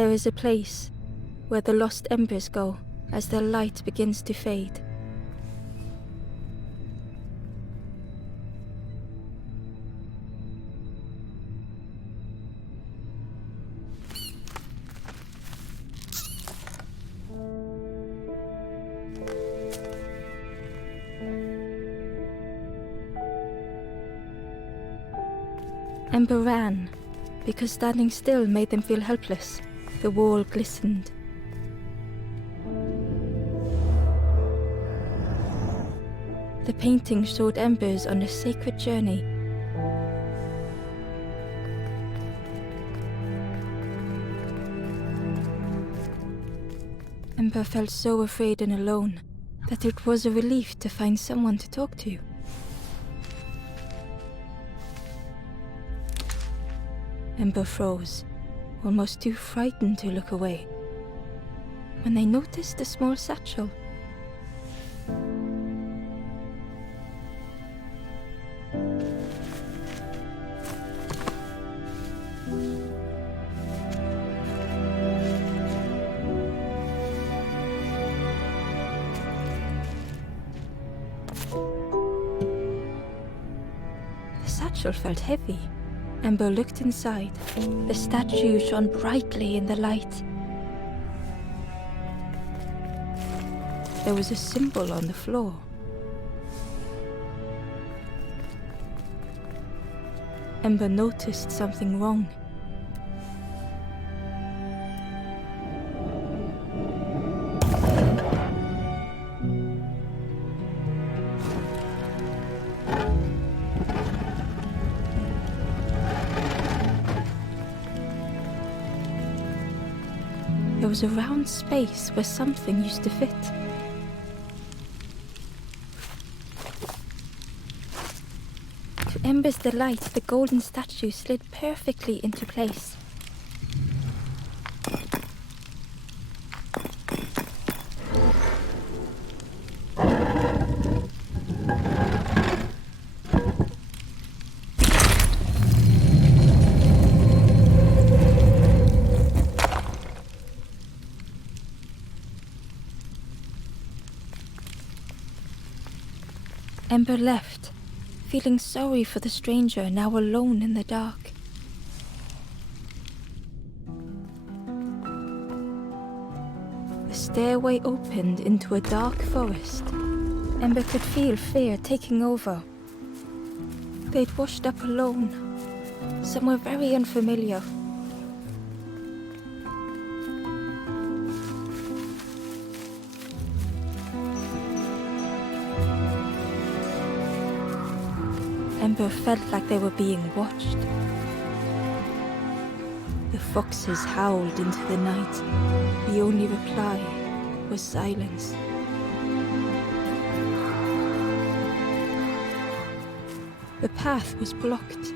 There is a place where the lost embers go as their light begins to fade. Ember ran, because standing still made them feel helpless. The wall glistened. The painting showed embers on a sacred journey. Ember felt so afraid and alone that it was a relief to find someone to talk to. Ember froze, almost too frightened to look away, when they noticed a small satchel. The satchel felt heavy. Ember looked inside. The statue shone brightly in the light. There was a symbol on the floor. Ember noticed something wrong. There was a round space where something used to fit. To Ember's delight, the golden statue slid perfectly into place. Ember left, feeling sorry for the stranger now alone in the dark. The stairway opened into a dark forest. Ember could feel fear taking over. They'd washed up alone, somewhere very unfamiliar. Ember felt like they were being watched. The foxes howled into the night. The only reply was silence. The path was blocked.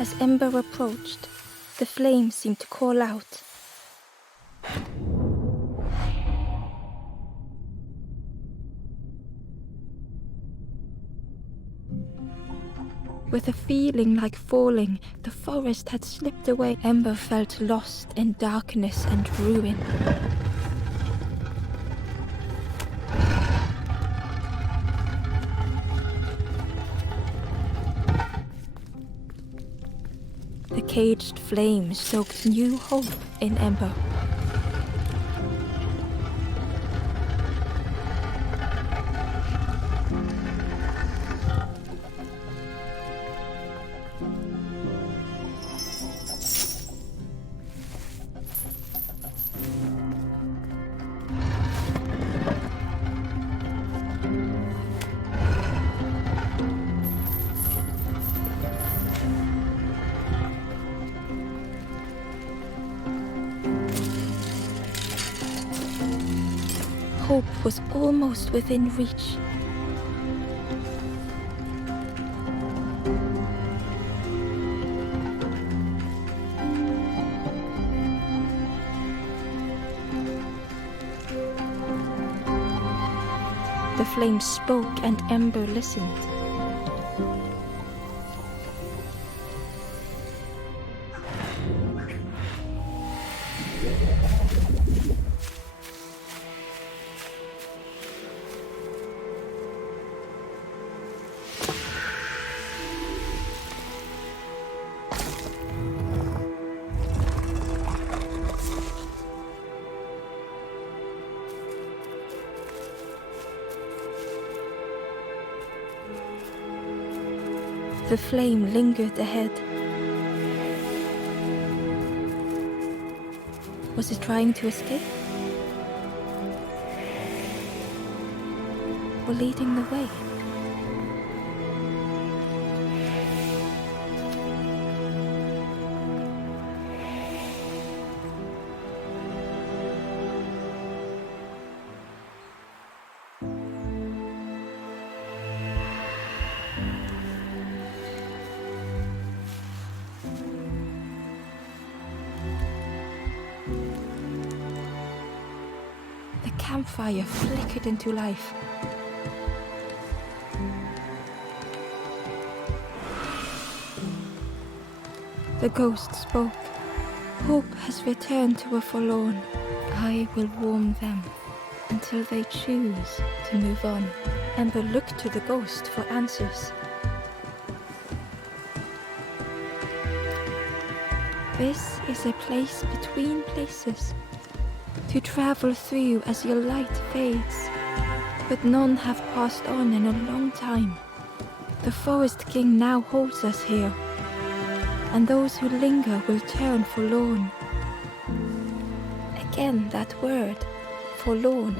As Ember approached, the flame seemed to call out. With a feeling like falling, the forest had slipped away. Ember felt lost in darkness and ruin. The caged flame stoked new hope in Ember. Hope was almost within reach. The flame spoke and Ember listened. The flame lingered ahead. Was it trying to escape? Or leading the way? The campfire flickered into life. The ghost spoke. Hope has returned to a forlorn. I will warm them until they choose to move on. Ember looked to the ghost for answers. This is a place between places, to travel through as your light fades, but none have passed on in a long time. The Forest King now holds us here, and those who linger will turn forlorn. Again that word, forlorn.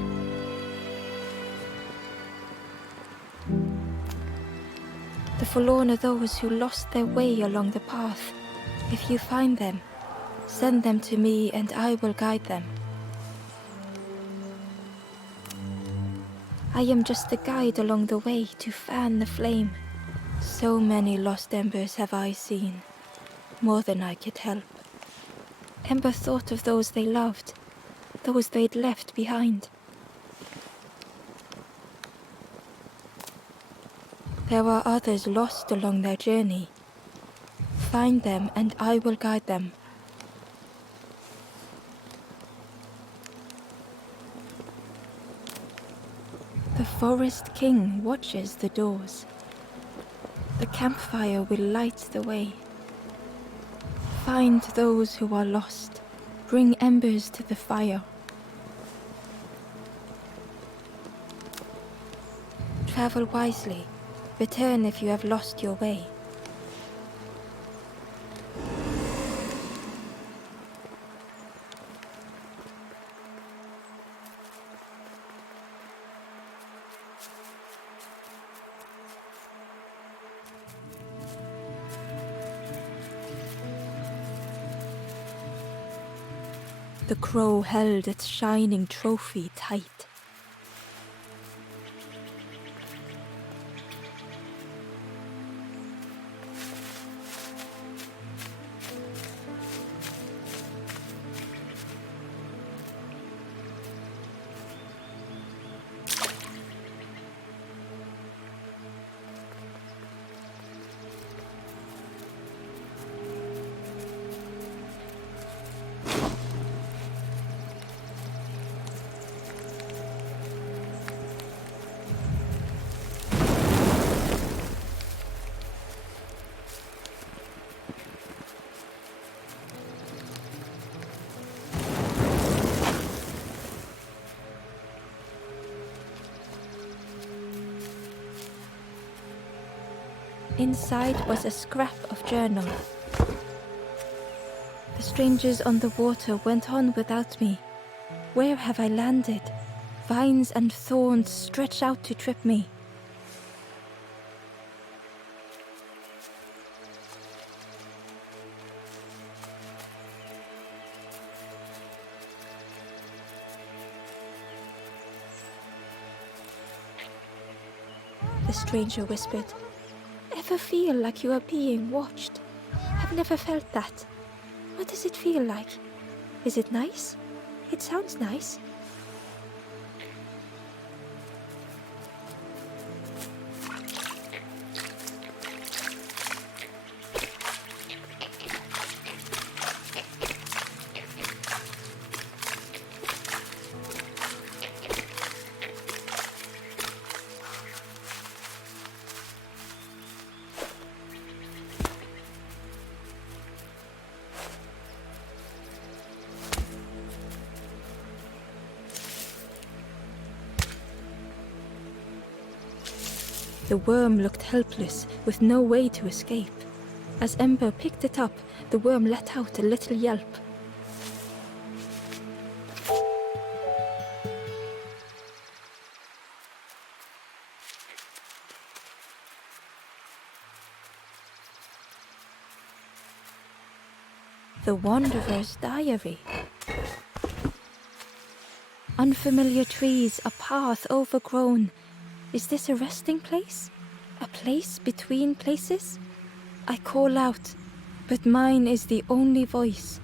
The forlorn are those who lost their way along the path. If you find them, send them to me and I will guide them. I am just a guide along the way to fan the flame. So many lost embers have I seen, more than I could help. Ember thought of those they loved, those they'd left behind. There are others lost along their journey. Find them and I will guide them. The Forest King watches the doors. The campfire will light the way. Find those who are lost. Bring embers to the fire. Travel wisely. Return if you have lost your way. The crow held its shining trophy tight. Inside was a scrap of journal. The strangers on the water went on without me. Where have I landed? Vines and thorns stretch out to trip me. The stranger whispered. Ever feel like you are being watched? I've never felt that. What does it feel like? Is it nice? It sounds nice. The worm looked helpless, with no way to escape. As Ember picked it up, the worm let out a little yelp. The Wanderer's Diary. Unfamiliar trees, a path overgrown. Is this a resting place? A place between places? I call out, but mine is the only voice.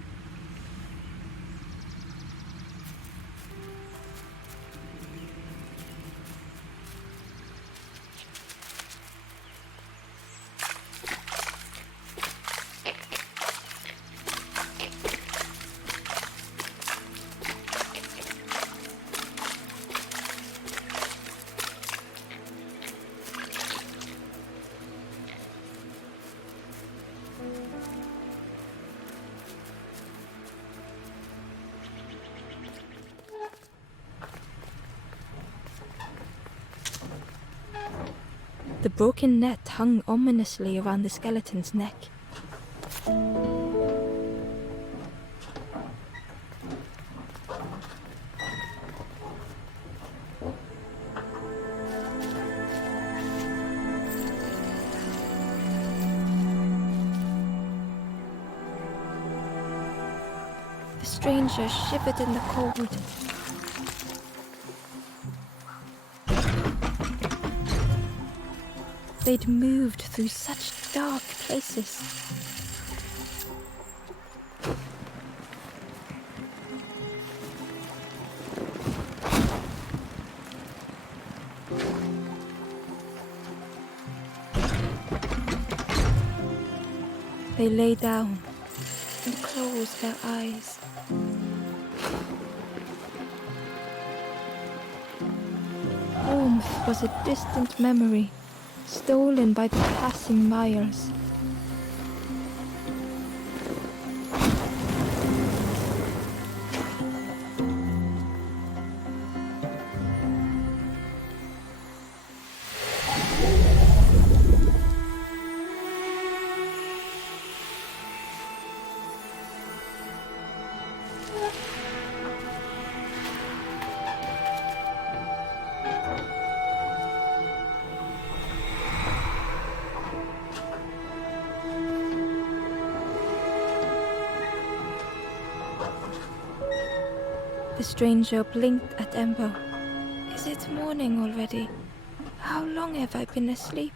The broken net hung ominously around the skeleton's neck. The stranger shivered in the cold. They'd moved through such dark places. They lay down and closed their eyes. Warmth was a distant memory, stolen by the passing miles. The stranger blinked at Ember. Is it morning already? How long have I been asleep?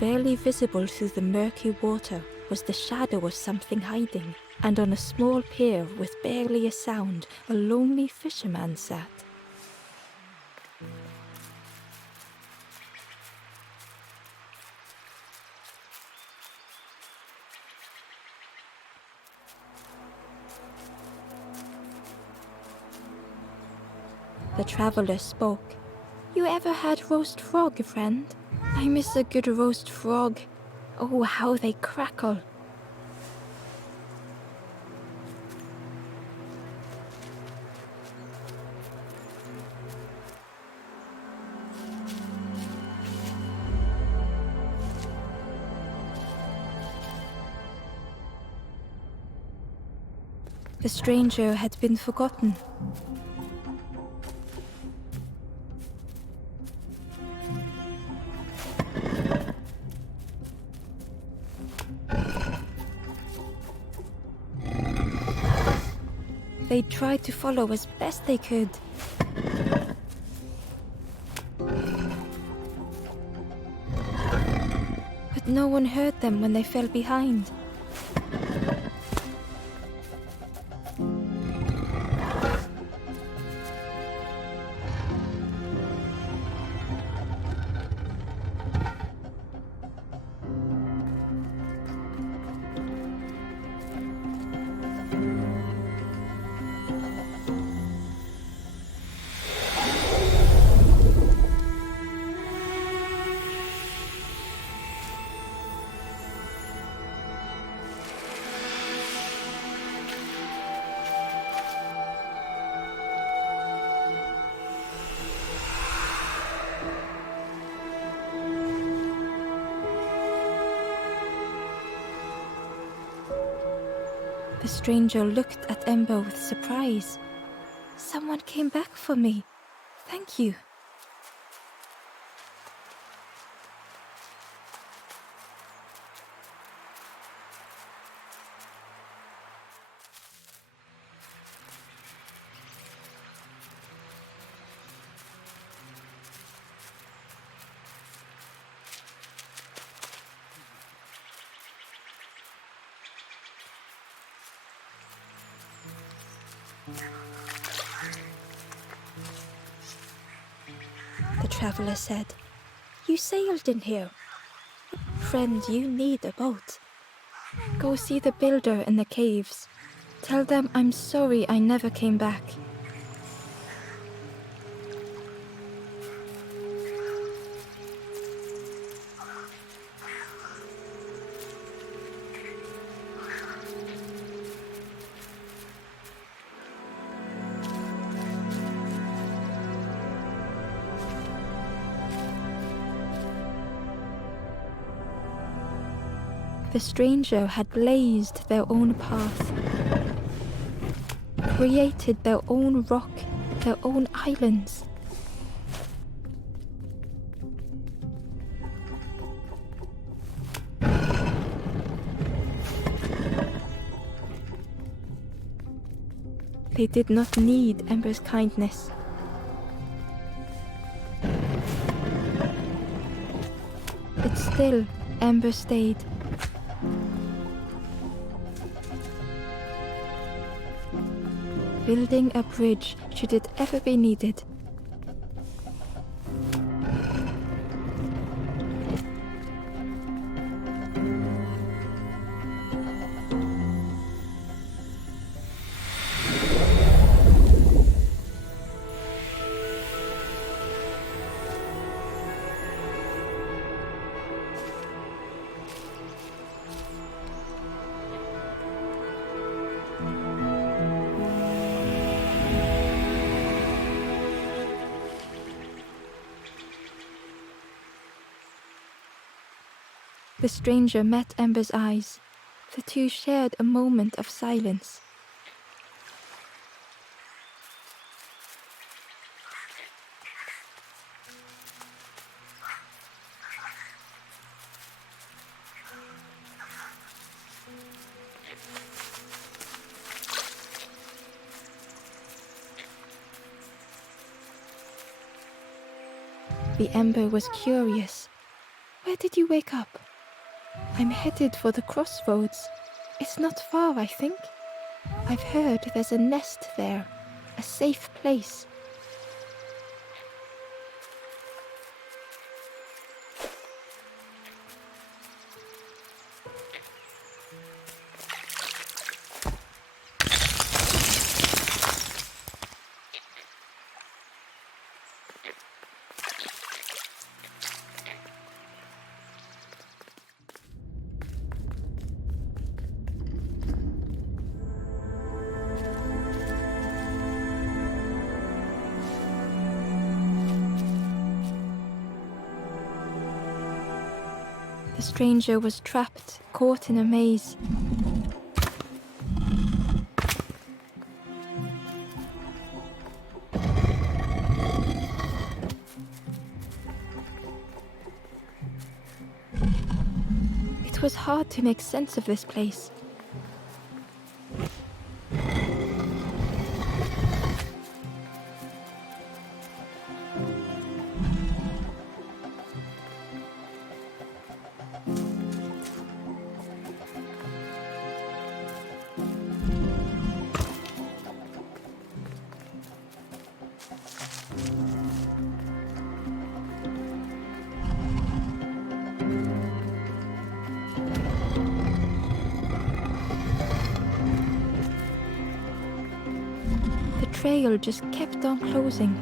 Barely visible through the murky water was the shadow of something hiding, and on a small pier with barely a sound, a lonely fisherman sat. The traveler spoke. You ever had roast frog, friend? I miss a good roast frog. Oh, how they crackle. The stranger had been forgotten. They tried to follow as best they could. But no one heard them when they fell behind. The stranger looked at Ember with surprise. Someone came back for me. Thank you. The traveler said, "You sailed in here. Friend, you need a boat. Go see the builder in the caves. Tell them I'm sorry I never came back." The stranger had blazed their own path, created their own rock, their own islands. They did not need Ember's kindness. But still, Ember stayed. Building a bridge should it ever be needed. The stranger met Ember's eyes. The two shared a moment of silence. The Ember was curious. "Where did you wake up?" "I'm headed for the Crossroads. It's not far, I think. I've heard there's a nest there, a safe place." The stranger was trapped, caught in a maze. hard to make sense of this place. The trail just kept on closing.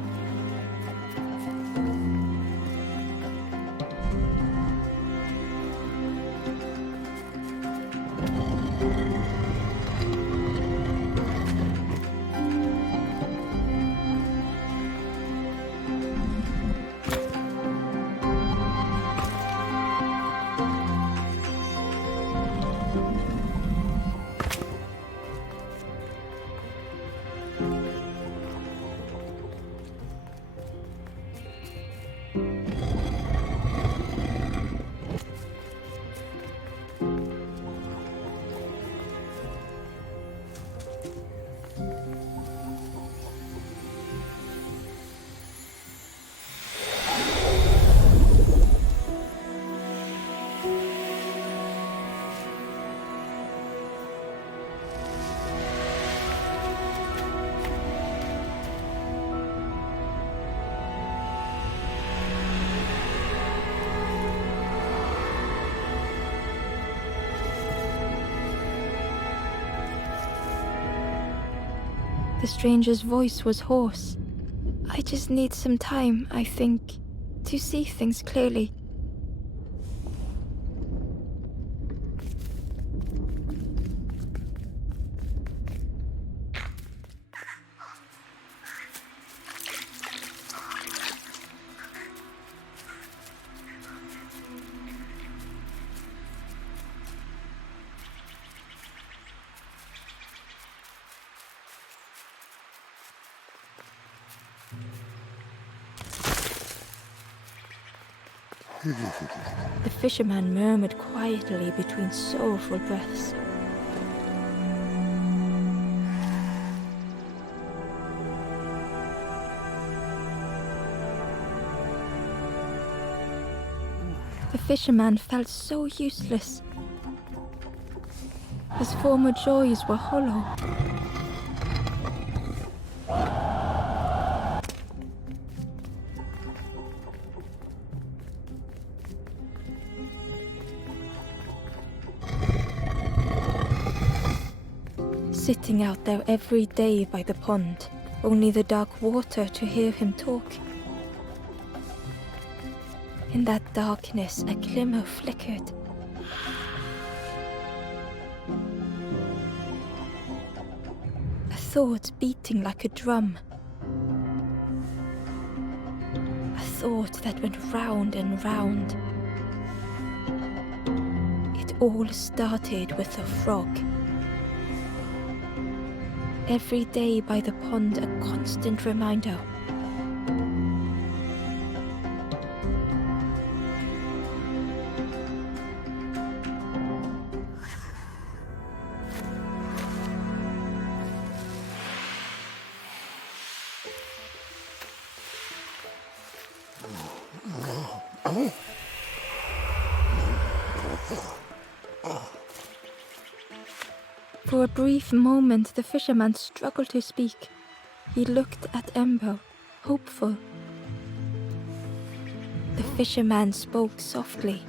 The stranger's voice was hoarse. I just need some time, I think, to see things clearly. The fisherman murmured quietly between sorrowful breaths. The fisherman felt so useless. His former joys were hollow. Sitting out there every day by the pond, only the dark water to hear him talk. In that darkness, a glimmer flickered. A thought beating like a drum. A thought that went round and round. It all started with a frog. Every day by the pond, a constant reminder. For a brief moment, the fisherman struggled to speak. He looked at Ember, hopeful. The fisherman spoke softly.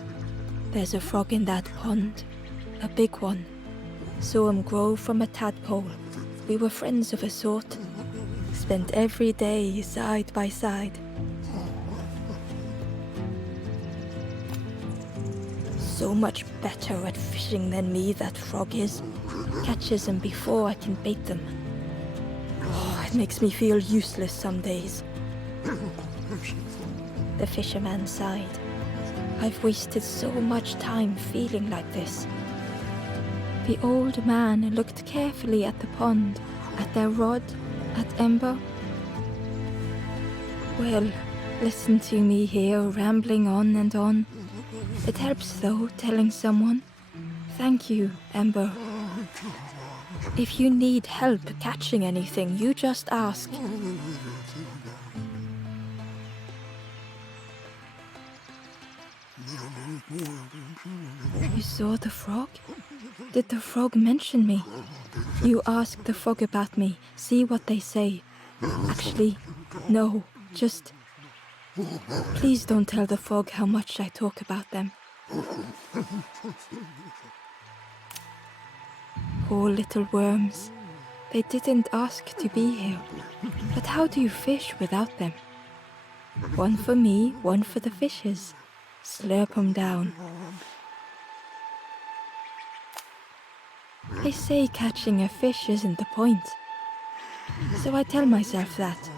"There's a frog in that pond, a big one. Saw him grow from a tadpole. We were friends of a sort. Spent every day side by side. So much better at fishing than me, that frog is. Catches them before I can bait them. Oh, it makes me feel useless some days." The fisherman sighed. "I've wasted so much time feeling like this." The old man looked carefully at the pond, at their rod, at Ember. "Well, listen to me here, rambling on and on. It helps, though, telling someone. Thank you, Ember. If you need help catching anything, you just ask. You saw the frog? Did the frog mention me? You ask the frog about me, see what they say. Actually, no, just... Please don't tell the frog how much I talk about them. Poor little worms. They didn't ask to be here. But how do you fish without them? One for me, one for the fishes. Slurp 'em down. They say catching a fish isn't the point. So I tell myself that.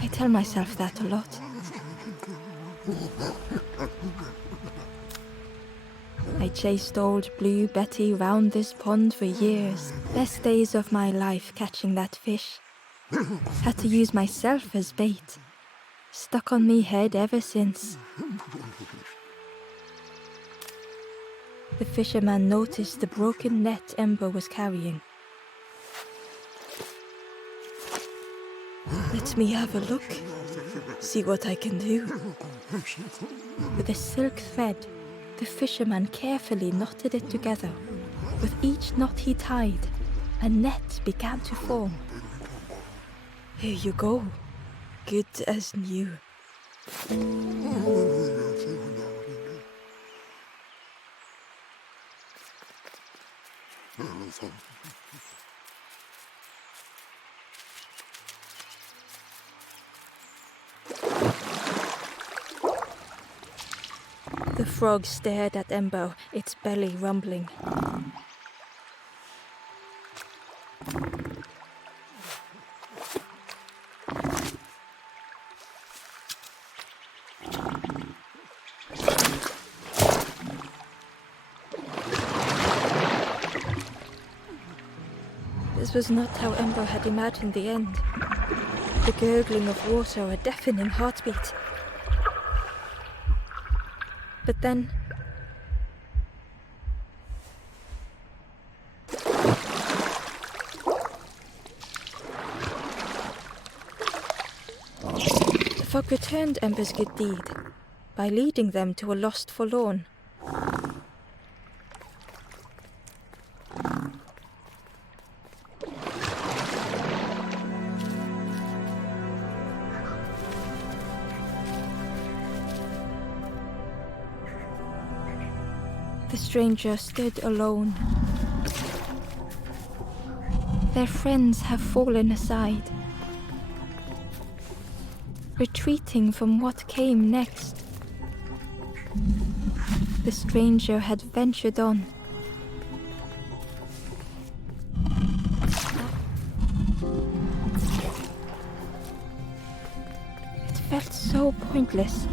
I tell myself that a lot. I chased old Blue Betty round this pond for years. Best days of my life catching that fish. Had to use myself as bait. Stuck on me head ever since. The fisherman noticed the broken net Ember was carrying. Let me have a look. See what I can do. With a silk thread, the fisherman carefully knotted it together. With each knot he tied, a net began to form. Here you go. Good as new. The frog stared at Ember, its belly rumbling. This was not how Ember had imagined the end. The gurgling of water, a deafening heartbeat. But then... the frog returned Ember's good deed by leading them to a lost Forlorn. The stranger stood alone. Their friends have fallen aside, retreating from what came next. The stranger had ventured on. It felt so pointless.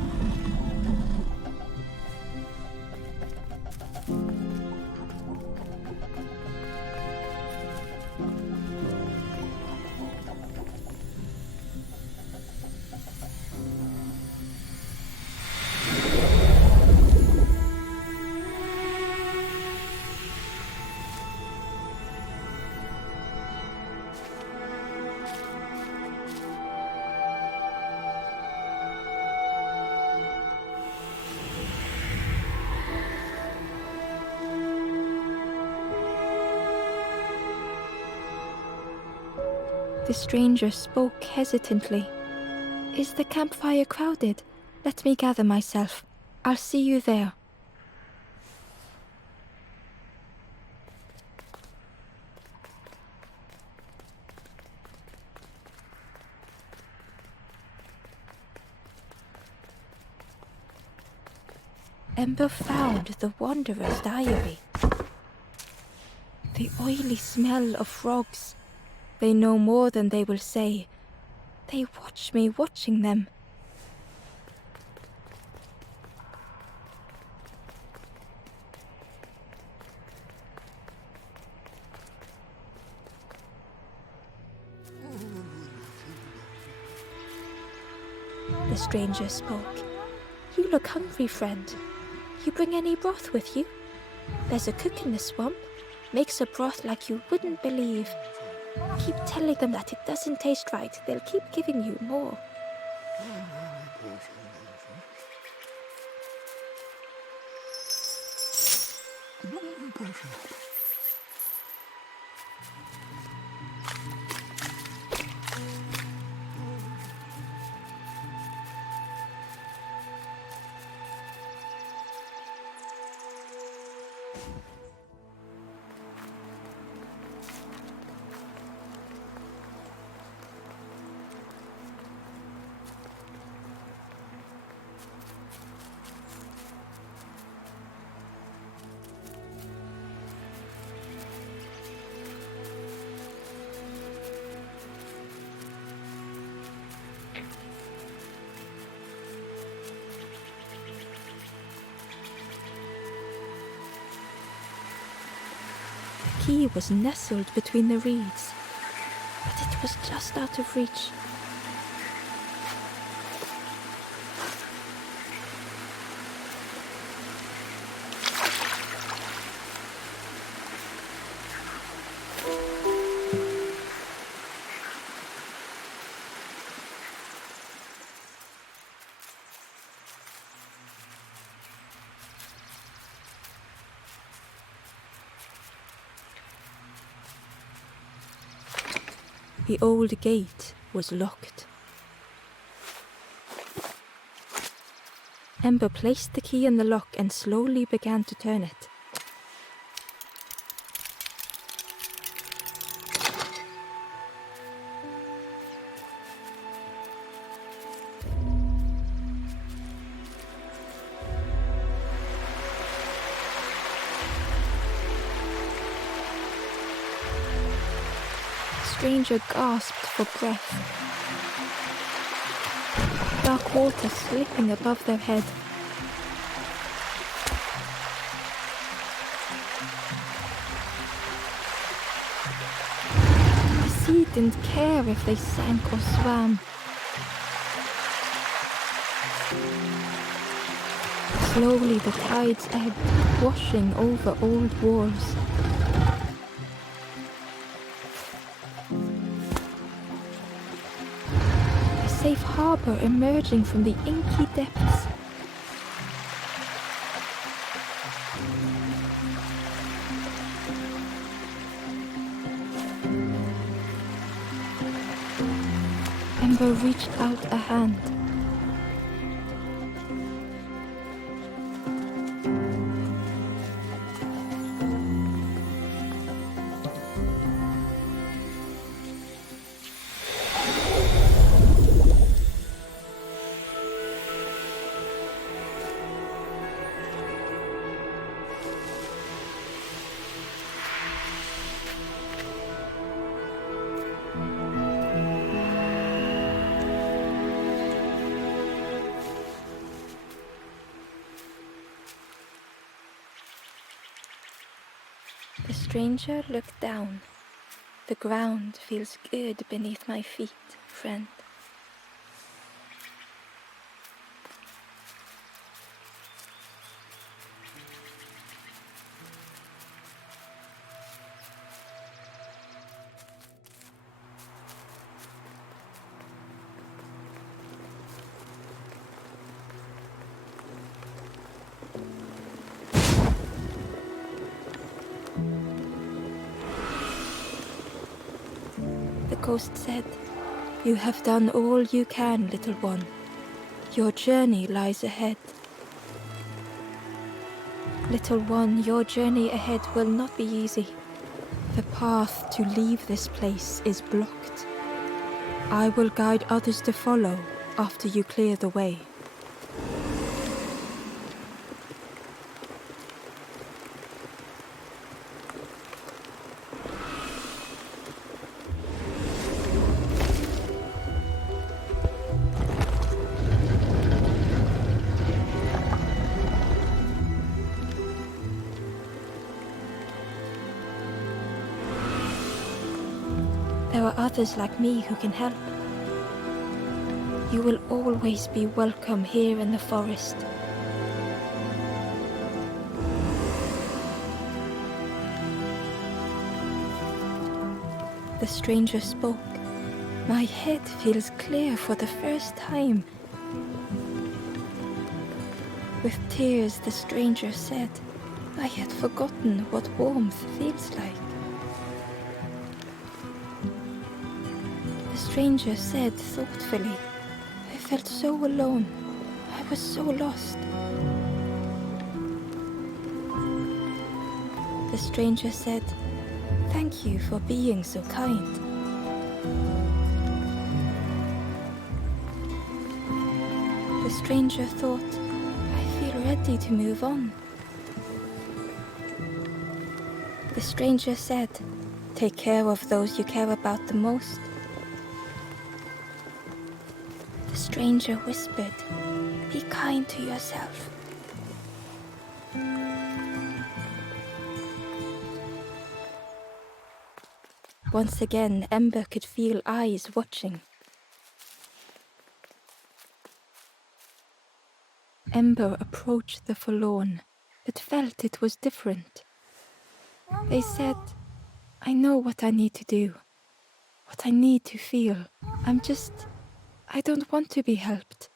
The stranger spoke hesitantly. Is the campfire crowded? Let me gather myself. I'll see you there. Ember found the Wanderer's diary. The oily smell of frogs. They know more than they will say. They watch me watching them. The stranger spoke. You look hungry, friend. You bring any broth with you? There's a cook in the swamp. Makes a broth like you wouldn't believe. Keep telling them that it doesn't taste right. They'll keep giving you more. The key was nestled between the reeds, but it was just out of reach. The old gate was locked. Ember placed the key in the lock and slowly began to turn it. The stranger gasped for breath. Dark water slipping above their head. The sea didn't care if they sank or swam. Slowly the tides ebbed, washing over old walls. Safe harbor emerging from the inky depths. Ember reached out a hand. The stranger looked down. The ground feels good beneath my feet, friend. The ghost said, "You have done all you can, little one. Your journey lies ahead. Little one, your journey ahead will not be easy. The path to leave this place is blocked. I will guide others to follow after you clear the way." There are others like me who can help. You will always be welcome here in the forest. The stranger spoke. My head feels clear for the first time. With tears, the stranger said, I had forgotten what warmth feels like. The stranger said thoughtfully, I felt so alone. I was so lost. The stranger said, thank you for being so kind. The stranger thought, I feel ready to move on. The stranger said, take care of those you care about the most. The stranger whispered, be kind to yourself. Once again, Ember could feel eyes watching. Ember approached the Forlorn, but felt it was different. They said, I know what I need to do, what I need to feel. I don't want to be helped.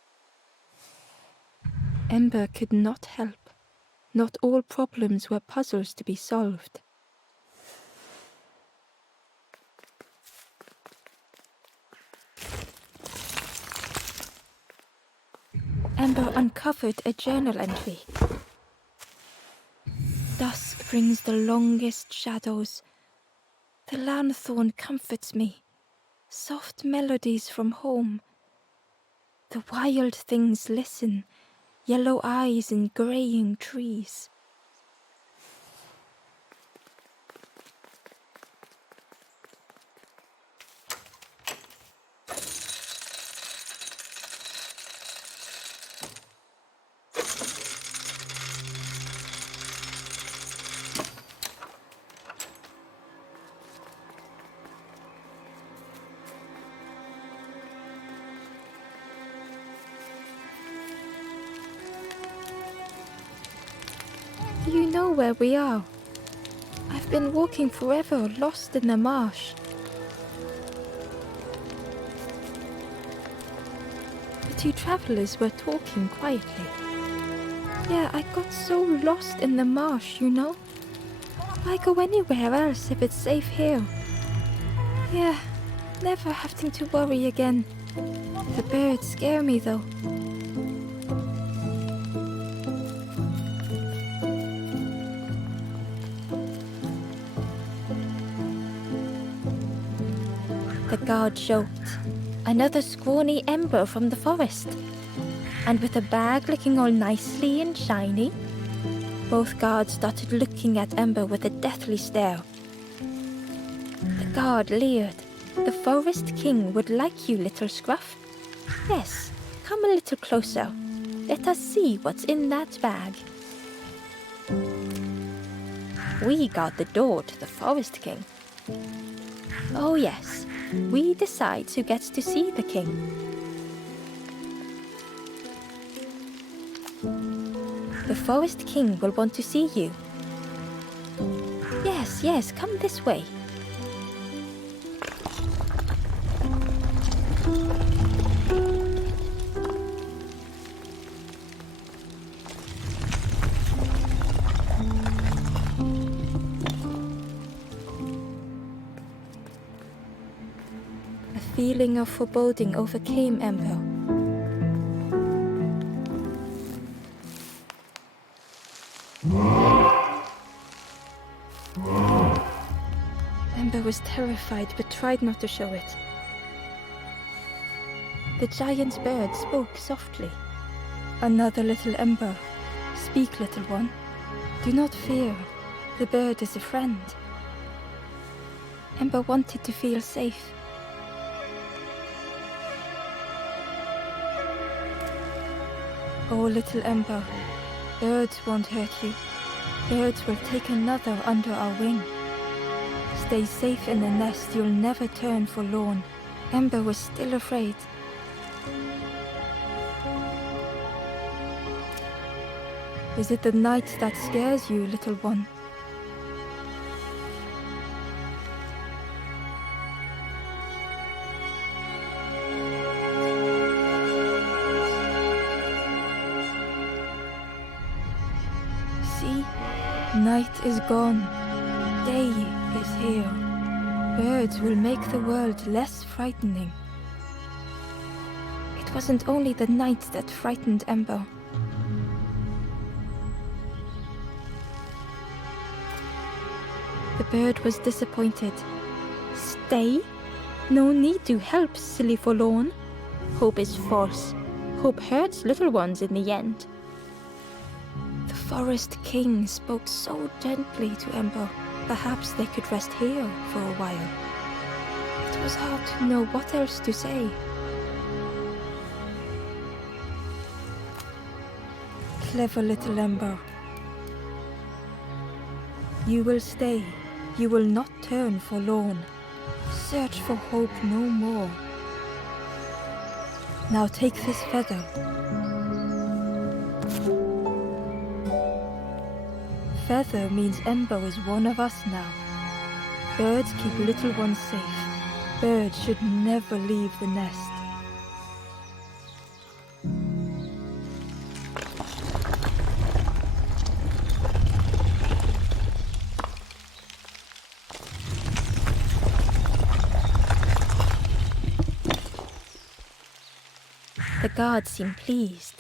Ember could not help. Not all problems were puzzles to be solved. Ember uncovered a journal entry. Dusk brings the longest shadows. The lanthorn comforts me. Soft melodies from home. The wild things listen, yellow eyes in graying trees. You know where we are. I've been walking forever, lost in the marsh. The two travelers were talking quietly. Yeah, I got so lost in the marsh, you know. Why go anywhere else if it's safe here? Yeah, never having to worry again. The birds scare me though. The guard joked. Another scrawny Ember from the forest. And with a bag looking all nicely and shiny. Both guards started looking at Ember with a deathly stare. The guard leered. The forest king would like you, little scruff. Yes, come a little closer. Let us see what's in that bag. We guard the door to the forest king. Oh yes, we decide who gets to see the king. The forest king will want to see you. Yes, come this way. A feeling of foreboding overcame Ember. Ember was terrified but tried not to show it. The giant bird spoke softly. Another little Ember. Speak, little one. Do not fear. The bird is a friend. Ember wanted to feel safe. Oh, little Ember. Birds won't hurt you. Birds will take another under our wing. Stay safe in the nest, you'll never turn forlorn. Ember was still afraid. Is it the night that scares you, little one? Night is gone. Day is here. Birds will make the world less frightening. It wasn't only the night that frightened Ember. The bird was disappointed. Stay? No need to help, silly Forlorn. Hope is false. Hope hurts little ones in the end. The Forest King spoke so gently to Ember. Perhaps they could rest here for a while. It was hard to know what else to say. Clever little Ember. You will stay. You will not turn forlorn. Search for hope no more. Now take this feather. Feather means Ember is one of us now. Birds keep little ones safe. Birds should never leave the nest. The guards seem pleased.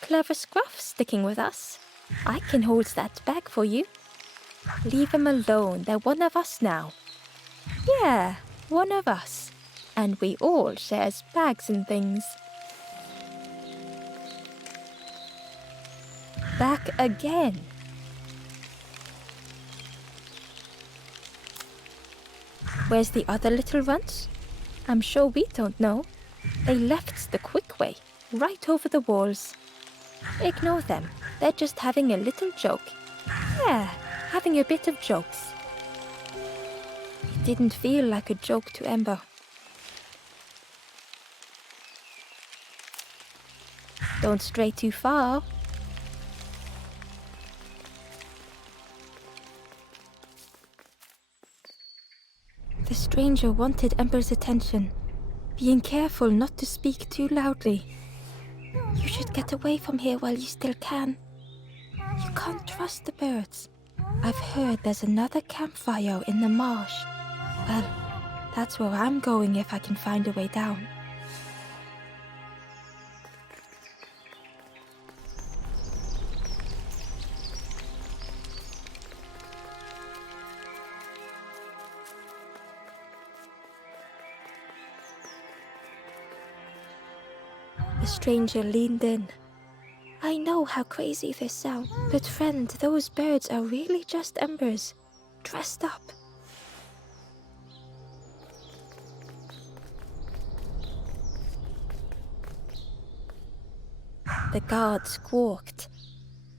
Clever Scruff sticking with us. I can hold that bag for you. Leave them alone, they're one of us now. Yeah, one of us. And we all shares bags and things. Back again. Where's the other little ones? I'm sure we don't know. They left the quick way, right over the walls. Ignore them. They're just having a little joke. Yeah, having a bit of jokes. It didn't feel like a joke to Ember. Don't stray too far. The stranger wanted Ember's attention, being careful not to speak too loudly. You should get away from here while you still can. You can't trust the birds. I've heard there's another campfire in the marsh. Well, that's where I'm going if I can find a way down. The stranger leaned in. I know how crazy this sounds, but friend, those birds are really just embers, dressed up. The guard squawked.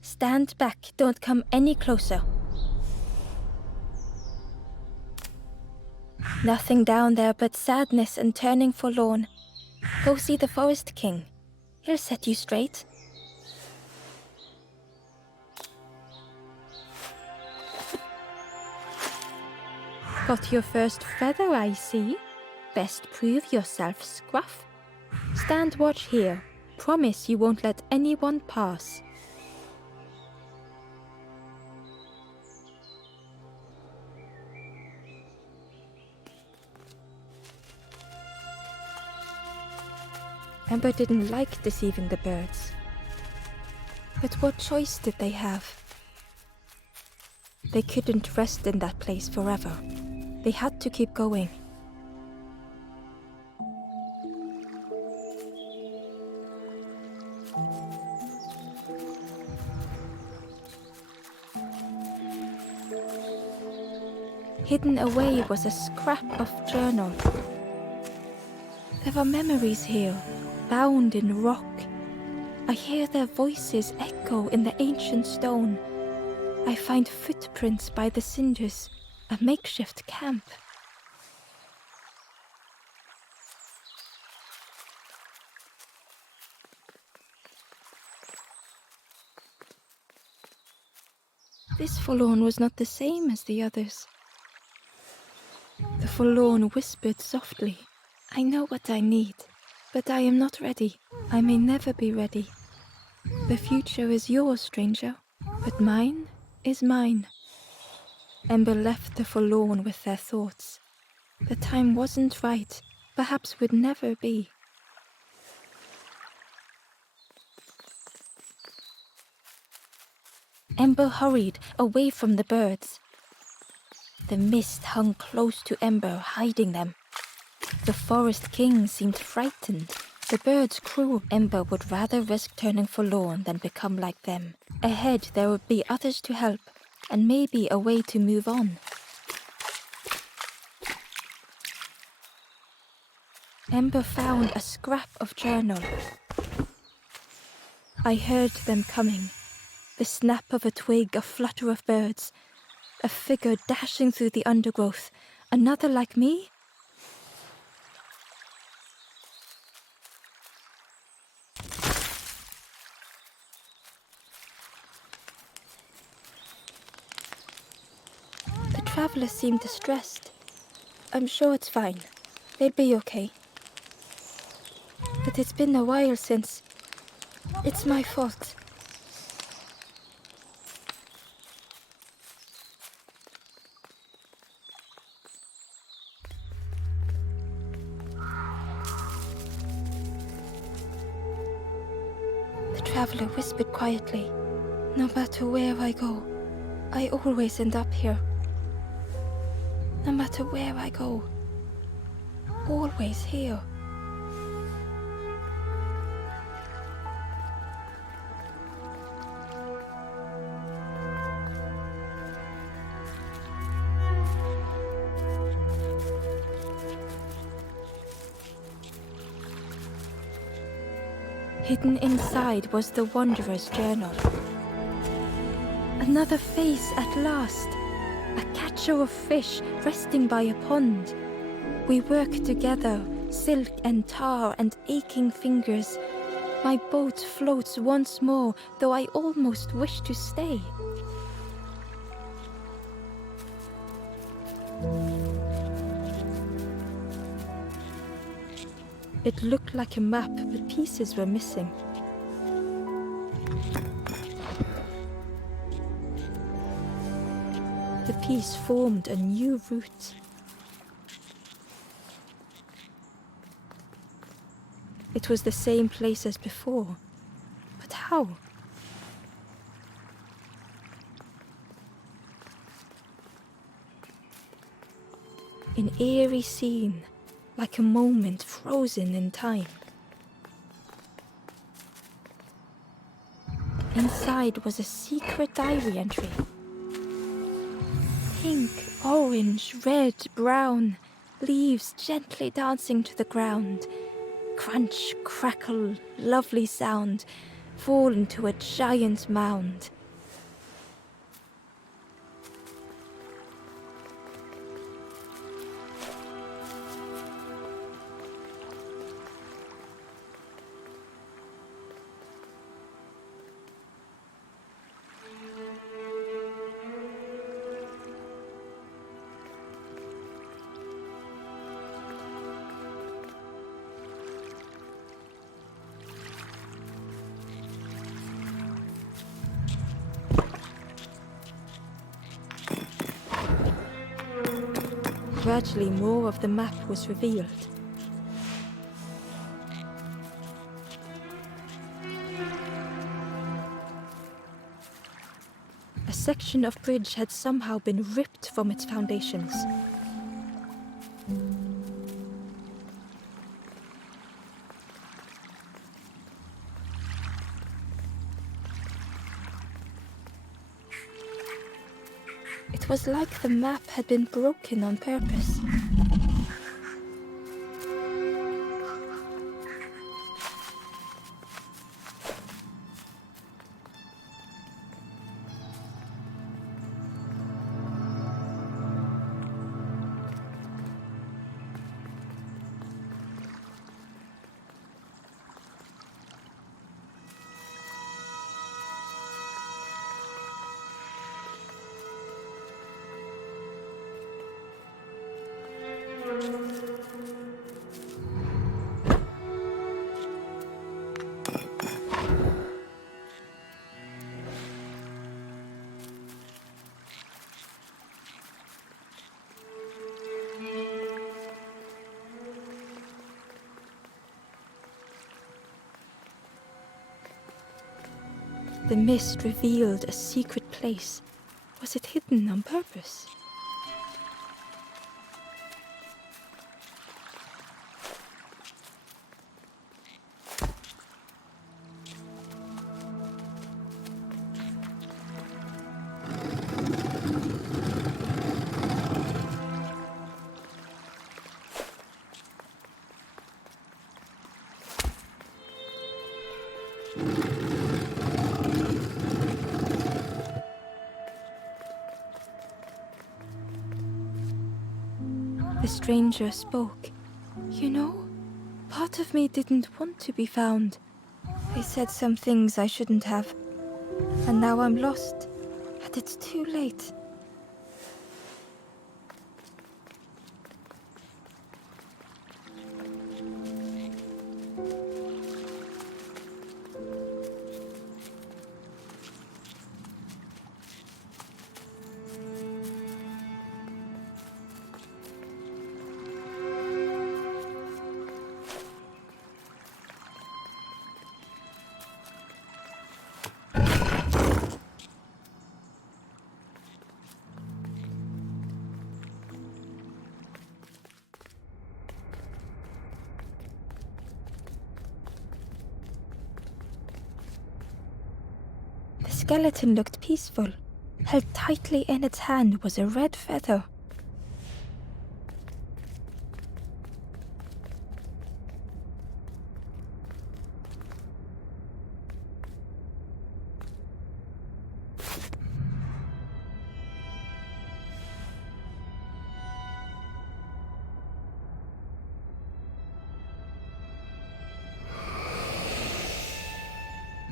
Stand back, don't come any closer. Nothing down there but sadness and turning forlorn. Go see the Forest King. He'll set you straight. Got your first feather, I see. Best prove yourself, Scruff. Stand watch here. Promise you won't let anyone pass. Ember didn't like deceiving the birds. But what choice did they have? They couldn't rest in that place forever. They had to keep going. Hidden away was a scrap of journal. There were memories here, bound in rock. I hear their voices echo in the ancient stone. I find footprints by the cinders, a makeshift camp. This Forlorn was not the same as the others. The Forlorn whispered softly, I know what I need, but I am not ready. I may never be ready. The future is yours, stranger, but mine is mine. Ember left the Forlorn with their thoughts. The time wasn't right, perhaps would never be. Ember hurried away from the birds. The mist hung close to Ember, hiding them. The Forest King seemed frightened. The birds' crew. Ember would rather risk turning forlorn than become like them. Ahead there would be others to help, and maybe a way to move on. Ember found a scrap of journal. I heard them coming. The snap of a twig, a flutter of birds. A figure dashing through the undergrowth. Another like me? The traveler seemed distressed. I'm sure it's fine. They'll be okay. But it's been a while since. It's my fault. The traveler whispered quietly. No matter where I go, I always end up here. No matter where I go, always here. Hidden inside was the Wanderer's journal. Another face at last. A catcher of fish resting by a pond. We work together, silk and tar and aching fingers. My boat floats once more, though I almost wish to stay. It looked like a map, but pieces were missing. The piece formed a new route. It was the same place as before, but how? An eerie scene, like a moment frozen in time. Inside was a secret diary entry. Pink, orange, red, brown, leaves gently dancing to the ground. Crunch, crackle, lovely sound, fall into a giant mound. Gradually, more of the map was revealed. A section of bridge had somehow been ripped from its foundations. It was like the map had been broken on purpose. The mist revealed a secret place. Was it hidden on purpose? The stranger spoke. You know, part of me didn't want to be found. I said some things I shouldn't have. And now I'm lost. And it's too late. The skeleton looked peaceful. Held tightly in its hand was a red feather.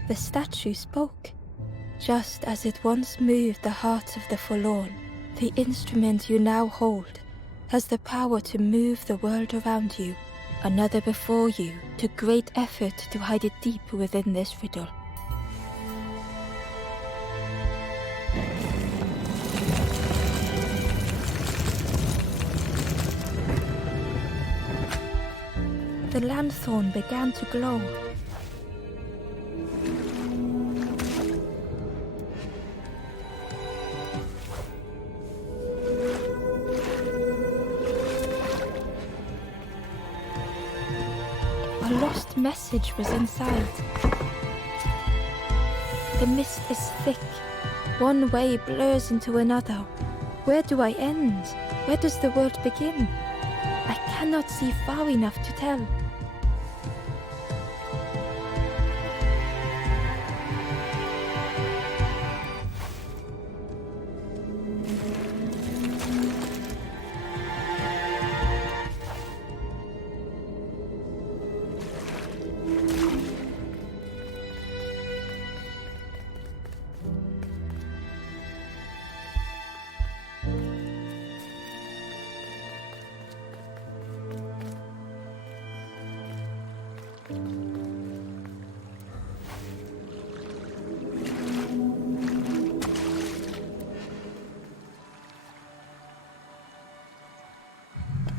The statue spoke. Just as it once moved the hearts of the Forlorn, the instrument you now hold has the power to move the world around you. Another before you took great effort to hide it deep within this riddle. The lanthorn began to glow. A lost message was inside. The mist is thick. One way blurs into another. Where do I end? Where does the world begin? I cannot see far enough to tell.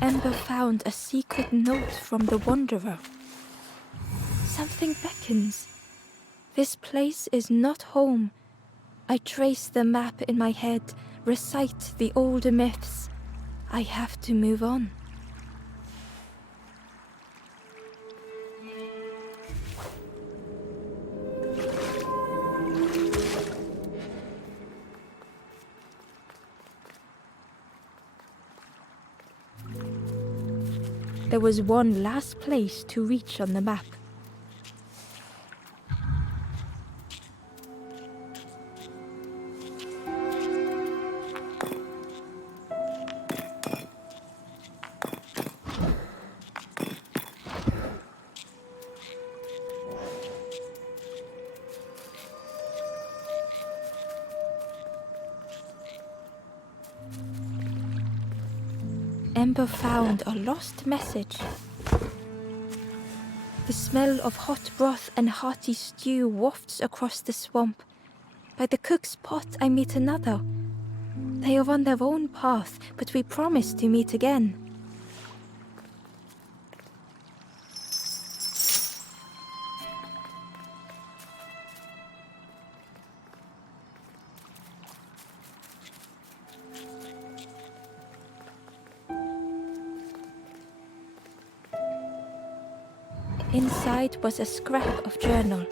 Ember found a secret note from the Wanderer. Something beckons. This place is not home. I trace the map in my head, recite the older myths. I have to move on. There was one last place to reach on the map. Ember found a lost message. The smell of hot broth and hearty stew wafts across the swamp. By the cook's pot I meet another. They are on their own path, but we promise to meet again. Inside was a scrap of journal.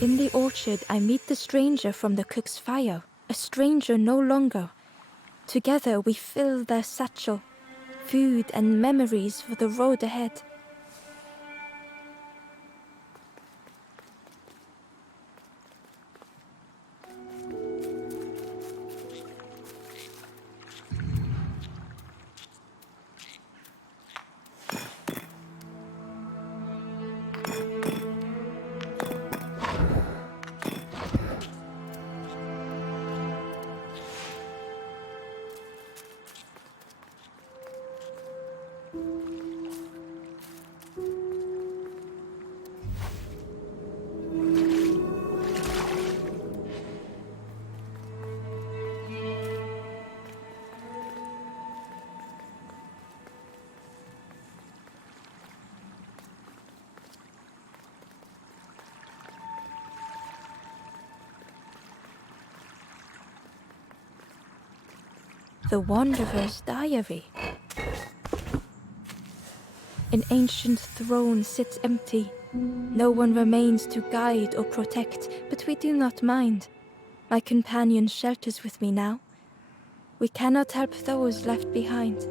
In the orchard, I meet the stranger from the cook's fire, a stranger no longer. Together we fill their satchel, food and memories for the road ahead. The Wanderer's Diary. An ancient throne sits empty. No one remains to guide or protect, but we do not mind. My companion shelters with me now. We cannot help those left behind.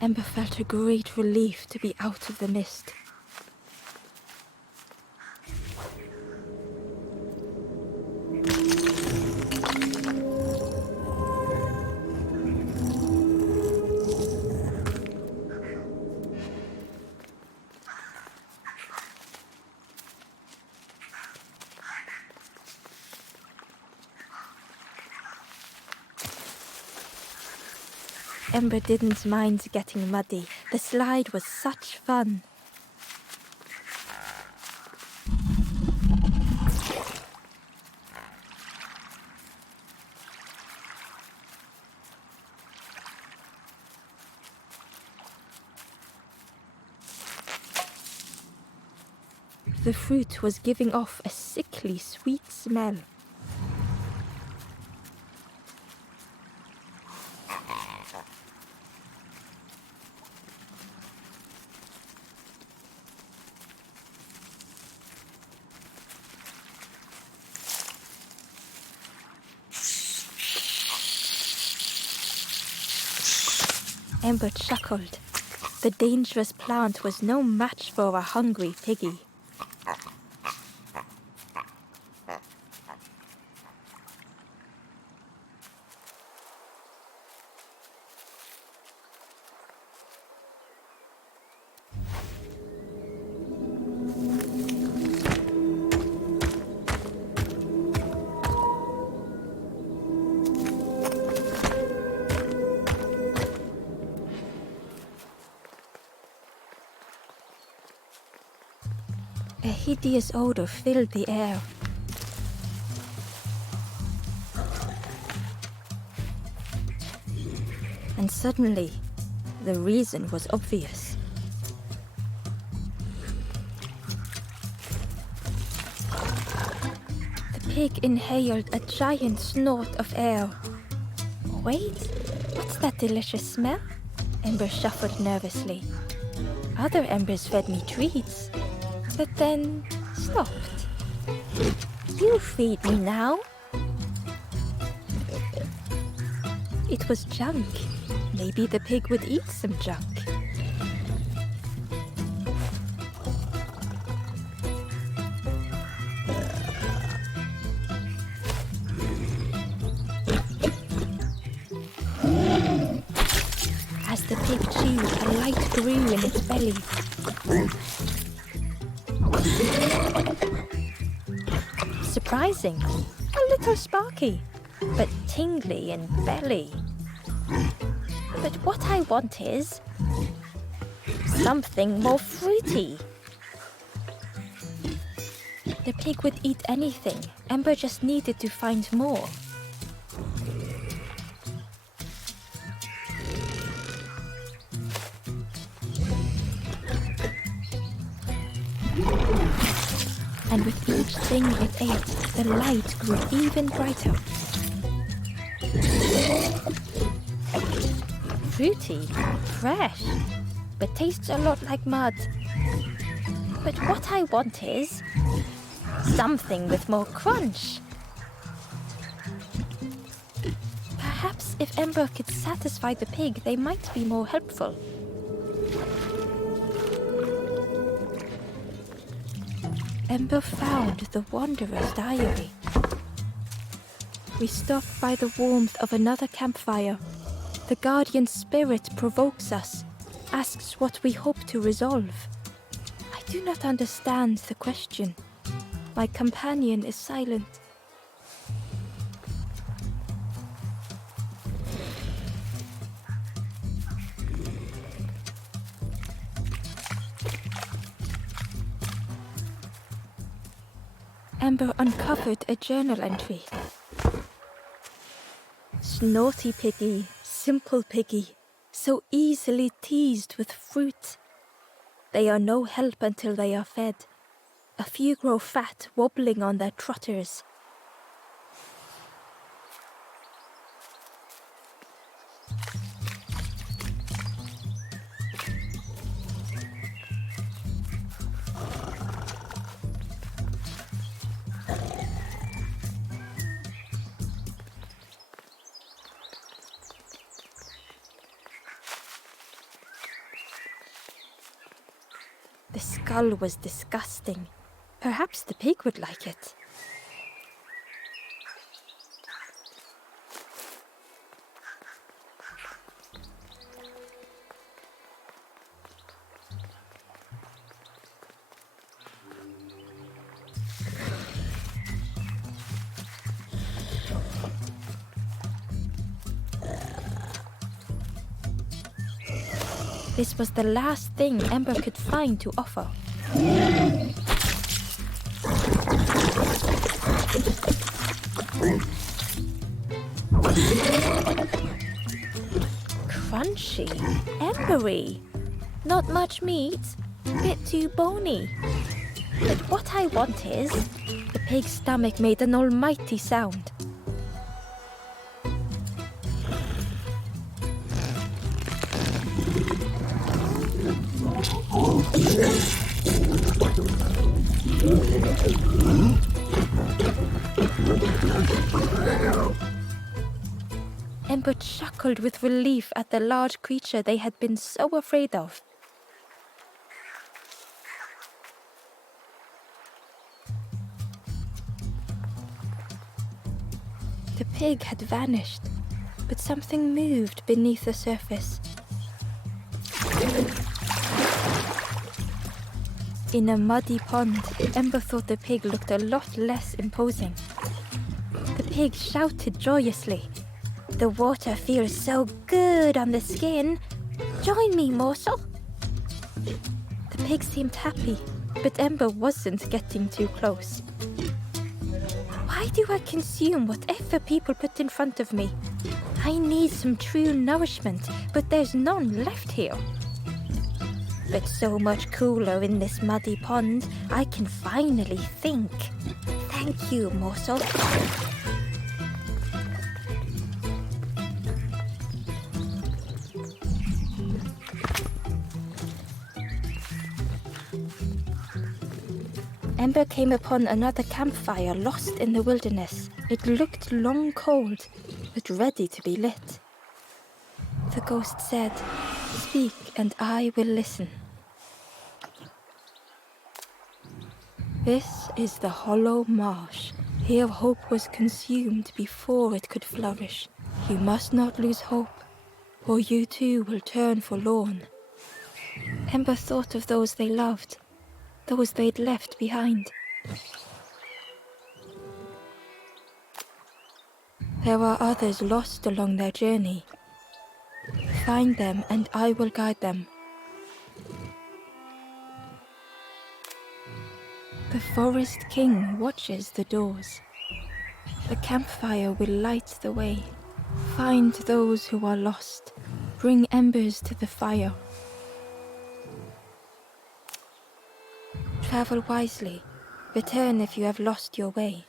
Ember felt a great relief to be out of the mist. Ember didn't mind getting muddy. The slide was such fun. The fruit was giving off a sickly sweet smell. Ember chuckled. The dangerous plant was no match for a hungry piggy. A hideous odor filled the air. And suddenly, the reason was obvious. The pig inhaled a giant snort of air. Wait, what's that delicious smell? Ember shuffled nervously. Other embers fed me treats, but then stopped. You feed me now. It was junk. Maybe the pig would eat some junk. As the pig chewed, a light grew in its belly. Surprising, a little sparky, but tingly in belly. But what I want is something more fruity. The pig would eat anything. Ember just needed to find more. and with each thing it ate, the light grew even brighter. Fruity, fresh, but tastes a lot like mud. But what I want is something with more crunch. Perhaps if Ember could satisfy the pig, they might be more helpful. Ember found the Wanderer's diary. We stop by the warmth of another campfire. The guardian spirit provokes us, asks what we hope to resolve. I do not understand the question. My companion is silent. Ember uncovered a journal entry. Snotty piggy, simple piggy, so easily teased with fruit. They are no help until they are fed. A few grow fat, wobbling on their trotters. The skull was disgusting. Perhaps the pig would like it. This was the last thing Ember could find to offer. Crunchy, embery, not much meat, bit too bony. But what I want is, the pig's stomach made an almighty sound. Ember chuckled with relief at the large creature they had been so afraid of. The pig had vanished, but something moved beneath the surface. In a muddy pond, Ember thought the pig looked a lot less imposing. The pig shouted joyously. The water feels so good on the skin. Join me, morsel. The pig seemed happy, but Ember wasn't getting too close. Why do I consume whatever people put in front of me? I need some true nourishment, but there's none left here. But so much cooler in this muddy pond, I can finally think. Thank you, morsel. Ember came upon another campfire lost in the wilderness. It looked long cold, but ready to be lit. The ghost said, "Speak, and I will listen." This is the Hollow Marsh. Here hope was consumed before it could flourish. You must not lose hope, or you too will turn forlorn. Ember thought of those they loved, those they'd left behind. There are others lost along their journey. Find them and I will guide them. The Forest King watches the doors. The campfire will light the way. Find those who are lost. Bring embers to the fire. Travel wisely. Return if you have lost your way.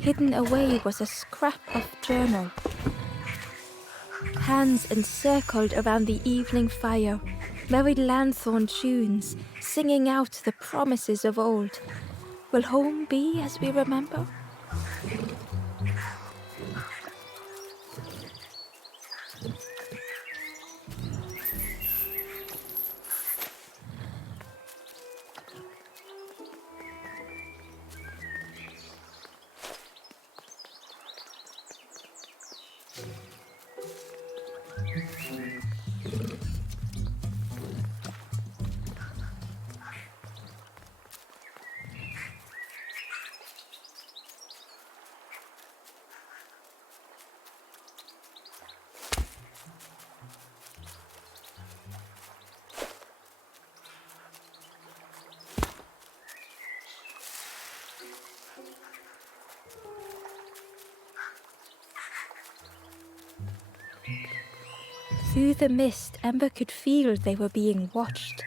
Hidden away was a scrap of journal. Hands encircled around the evening fire, merry lanthorn tunes, singing out the promises of old. Will home be as we remember? Through the mist, Ember could feel they were being watched.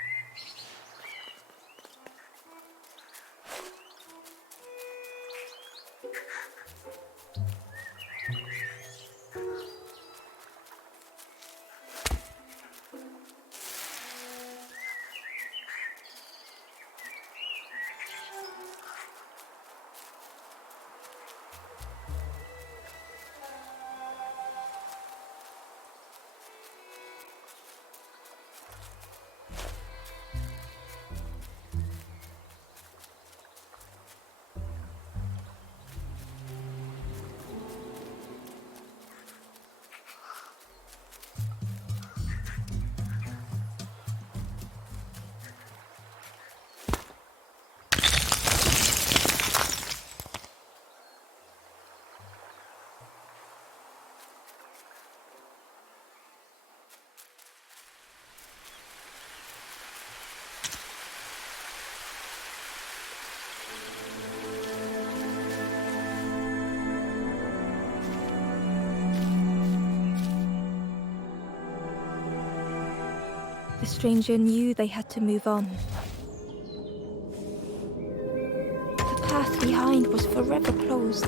The stranger knew they had to move on. The path behind was forever closed.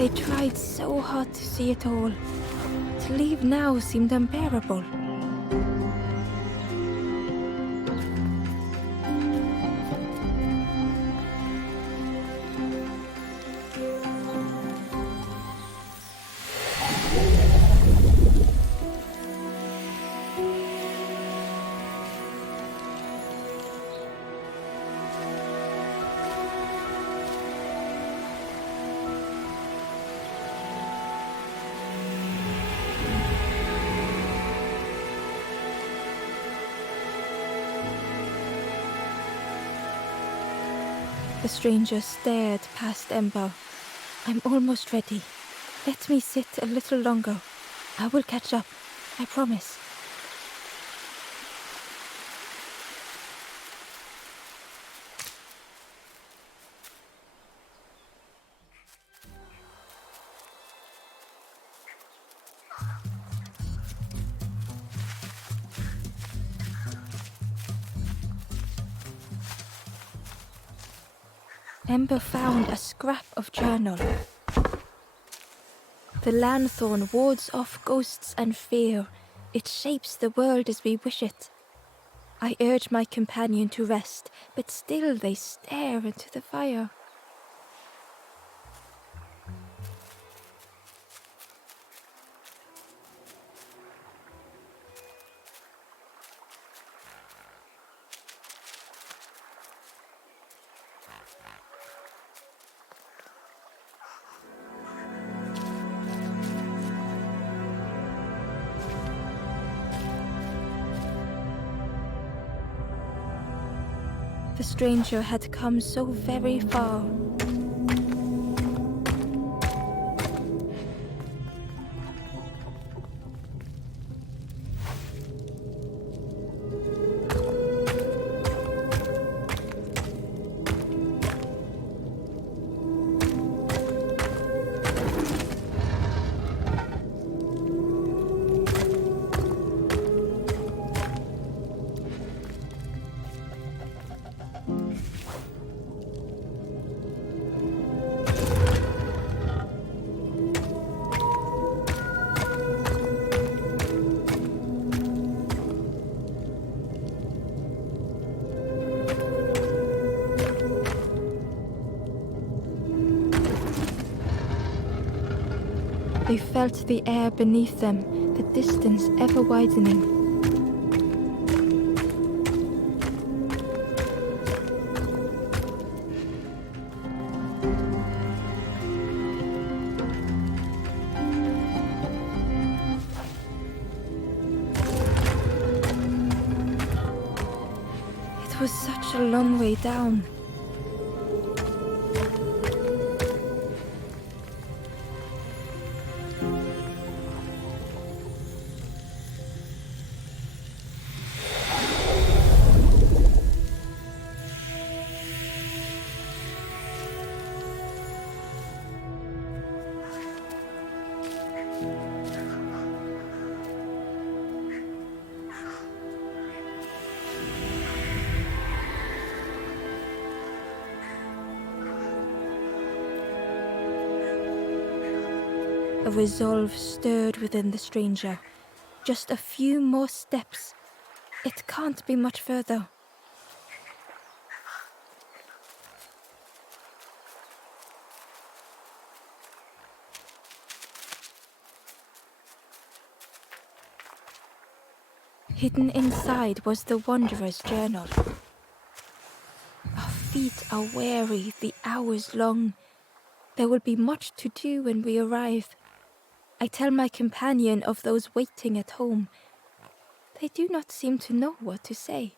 They tried so hard to see it all. To leave now seemed unbearable. The stranger stared past Ember. I'm almost ready. Let me sit a little longer. I will catch up, I promise. Ember found a scrap of journal. The lanthorn wards off ghosts and fear. It shapes the world as we wish it. I urge my companion to rest, but still they stare into the fire. The stranger had come so very far. They felt the air beneath them, the distance ever widening. It was such a long way down. A resolve stirred within the stranger. Just a few more steps. It can't be much further. Hidden inside was the Wanderer's journal. Our feet are weary, the hours long. There will be much to do when we arrive. I tell my companion of those waiting at home. They do not seem to know what to say.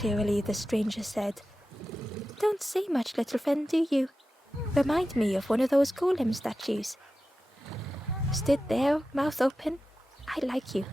Cheerily, the stranger said, "Don't say much, little friend, do you? Remind me of one of those golem statues. Stood there, mouth open. I like you."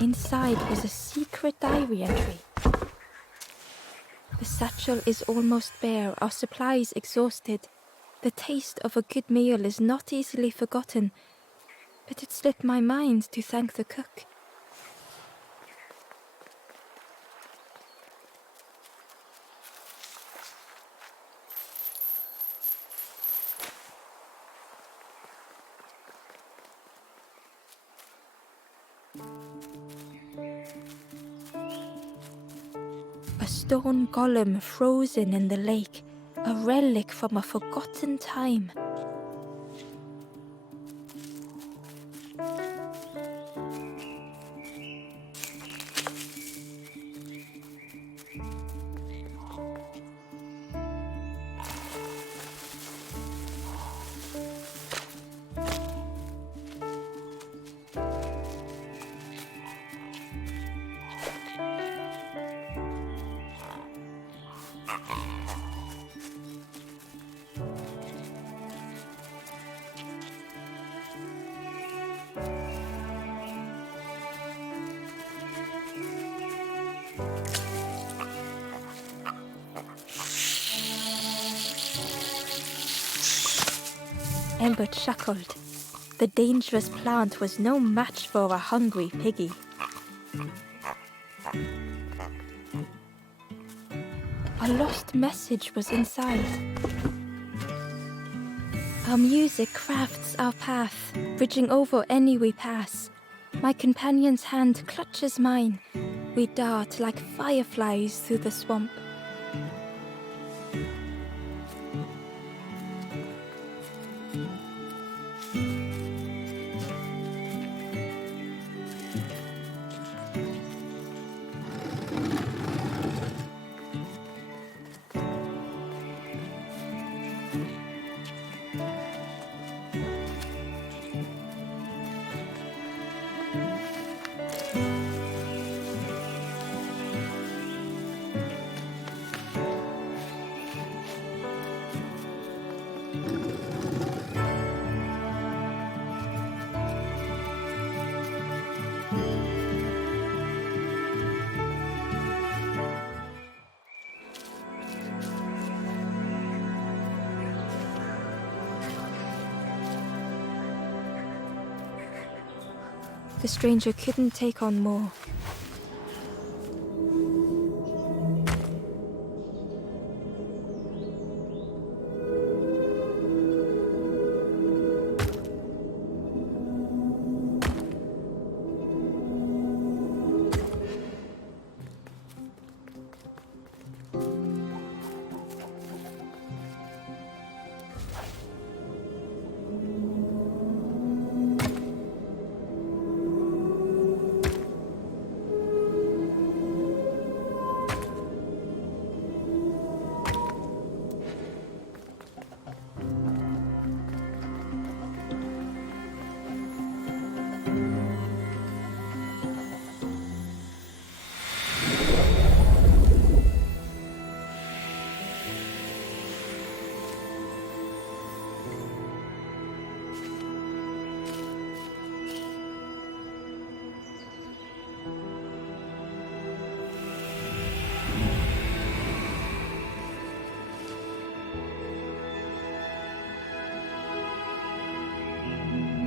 Inside was a secret diary entry. The satchel is almost bare, our supplies exhausted. The taste of a good meal is not easily forgotten, but it slipped my mind to thank the cook. A stone golem frozen in the lake, a relic from a forgotten time. Ember chuckled. The dangerous plant was no match for a hungry piggy. A lost message was inside. Our music crafts our path, bridging over any we pass. My companion's hand clutches mine. We dart like fireflies through the swamp. The stranger couldn't take on more.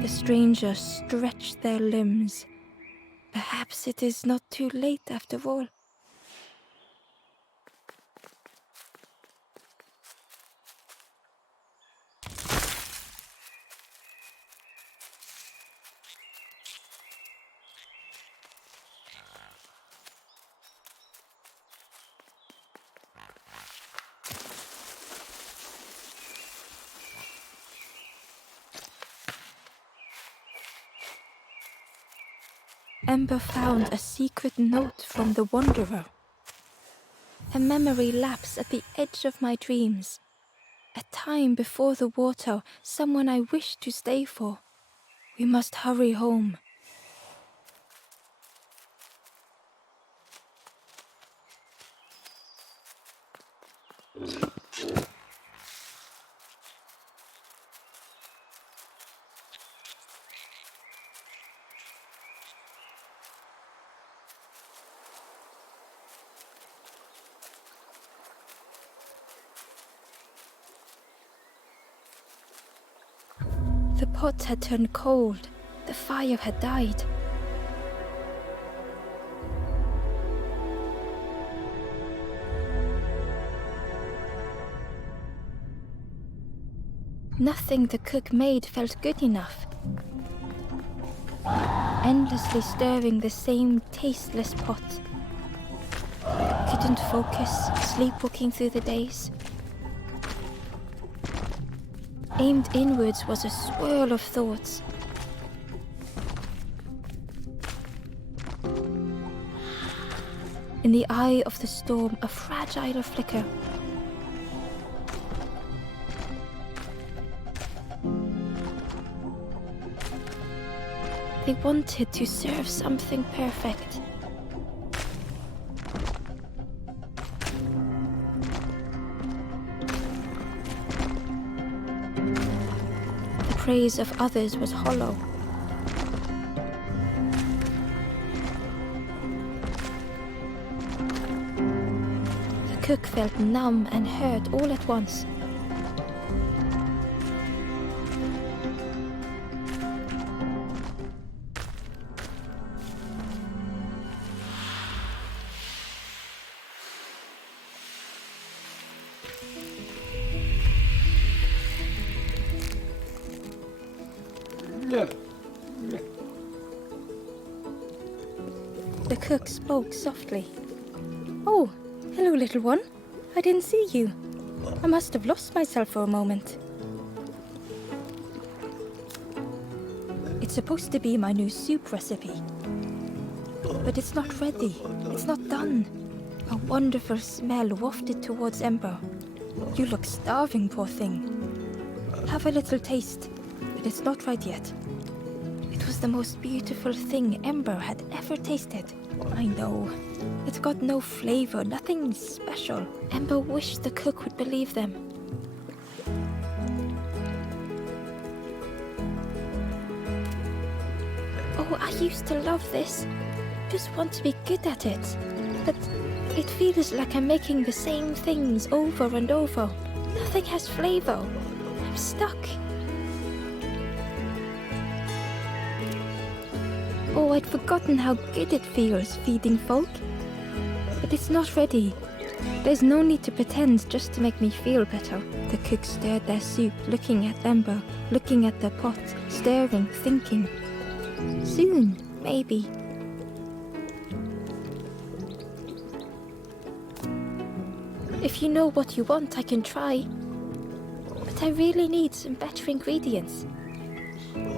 The strangers stretch their limbs. Perhaps it is not too late after all. Ember found a secret note from the Wanderer. A memory lapse at the edge of my dreams. A time before the water, someone I wished to stay for. We must hurry home. The pot had turned cold. The fire had died. Nothing the cook made felt good enough. endlessly stirring the same tasteless pot. Couldn't focus, sleepwalking through the days. Aimed inwards was a swirl of thoughts. In the eye of the storm, a fragile flicker. They wanted to serve something perfect. The praise of others was hollow. The cook felt numb and hurt all at once. The cook spoke softly. "Oh, hello, little one. I didn't see you. I must have lost myself for a moment." It's supposed to be my new soup recipe. But it's not ready. It's not done. A wonderful smell wafted towards Ember. "You look starving, poor thing. Have a little taste, but it's not right yet." It was the most beautiful thing Ember had ever tasted. I know. It's got no flavor, nothing special. Ember wished the cook would believe them. "Oh, I used to love this. Just want to be good at it. But it feels like I'm making the same things over and over. Nothing has flavor. I'm stuck." Oh, I'd forgotten how good it feels feeding folk. But it's not ready. There's no need to pretend just to make me feel better. The cook stirred their soup, looking at Ember, looking at the pot, stirring, thinking. Soon, maybe. "If you know what you want, I can try. But I really need some better ingredients.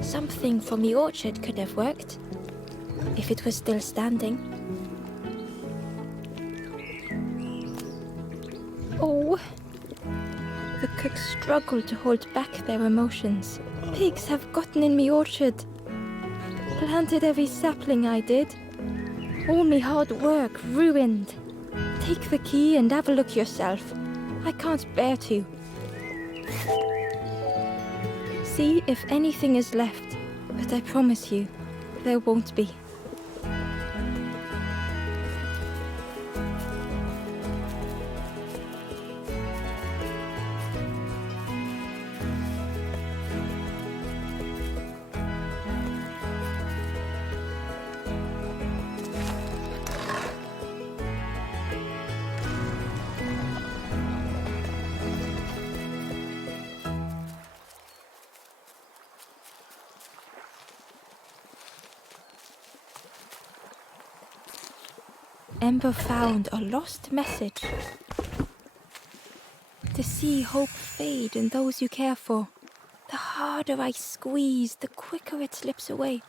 Something from the orchard could have worked, if it was still standing." Oh. The cook struggled to hold back their emotions. "Pigs have gotten in me orchard. Planted every sapling I did. All me hard work ruined. Take the key and have a look yourself. I can't bear to. See if anything is left, but I promise you, there won't be." Ember found a lost message. To see hope fade in those you care for. The harder I squeeze, the quicker it slips away.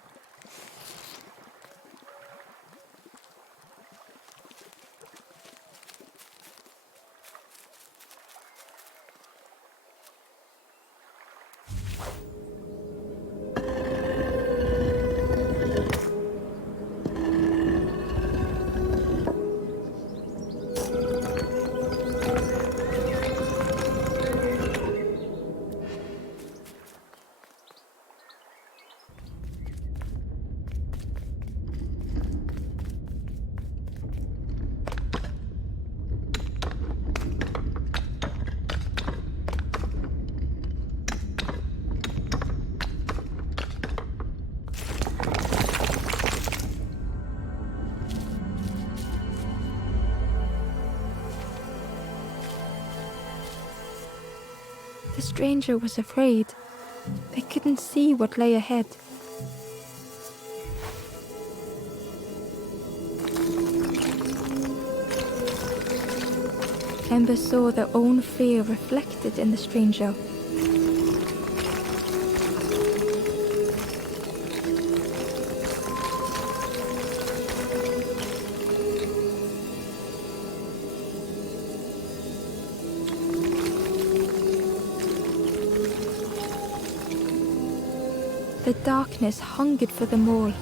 The stranger was afraid. They couldn't see what lay ahead. Ember saw their own fear reflected in the stranger. The darkness hungered for them all.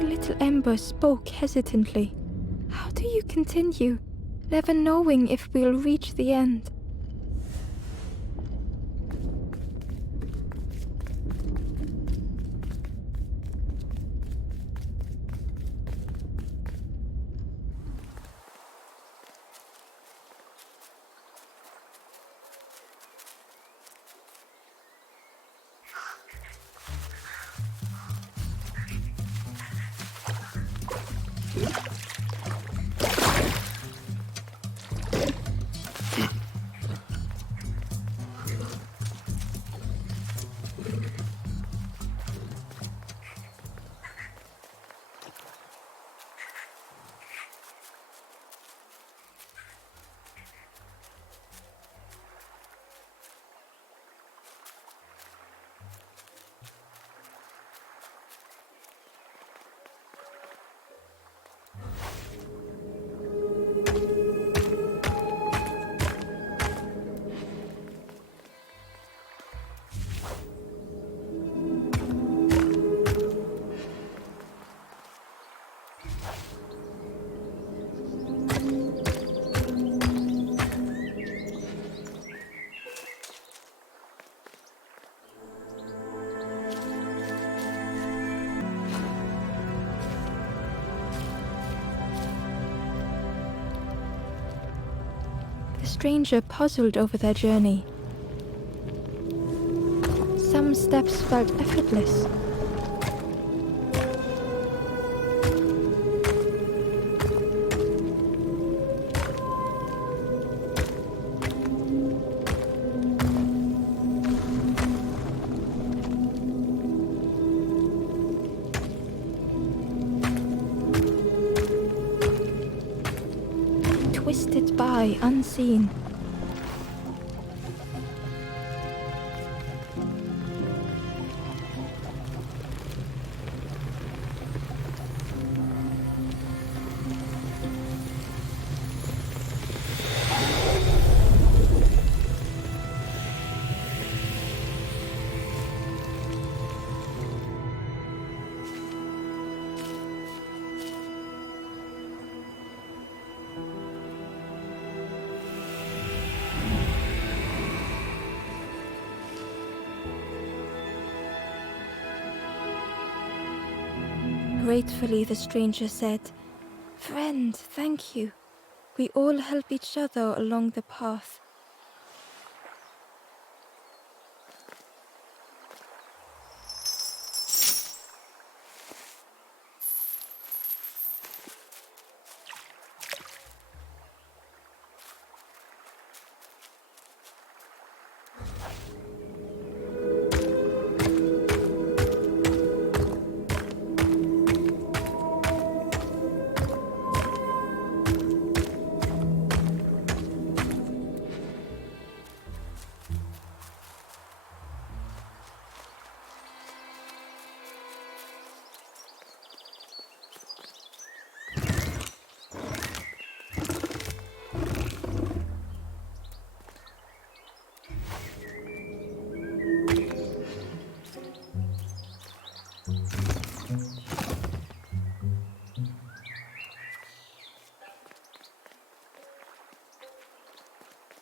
Little Ember spoke hesitantly. How do you continue, never knowing if we'll reach the end? The stranger puzzled over their journey. Some steps felt effortless. Twisted by unseen. Gratefully, the stranger said, "Friend, thank you. We all help each other along the path."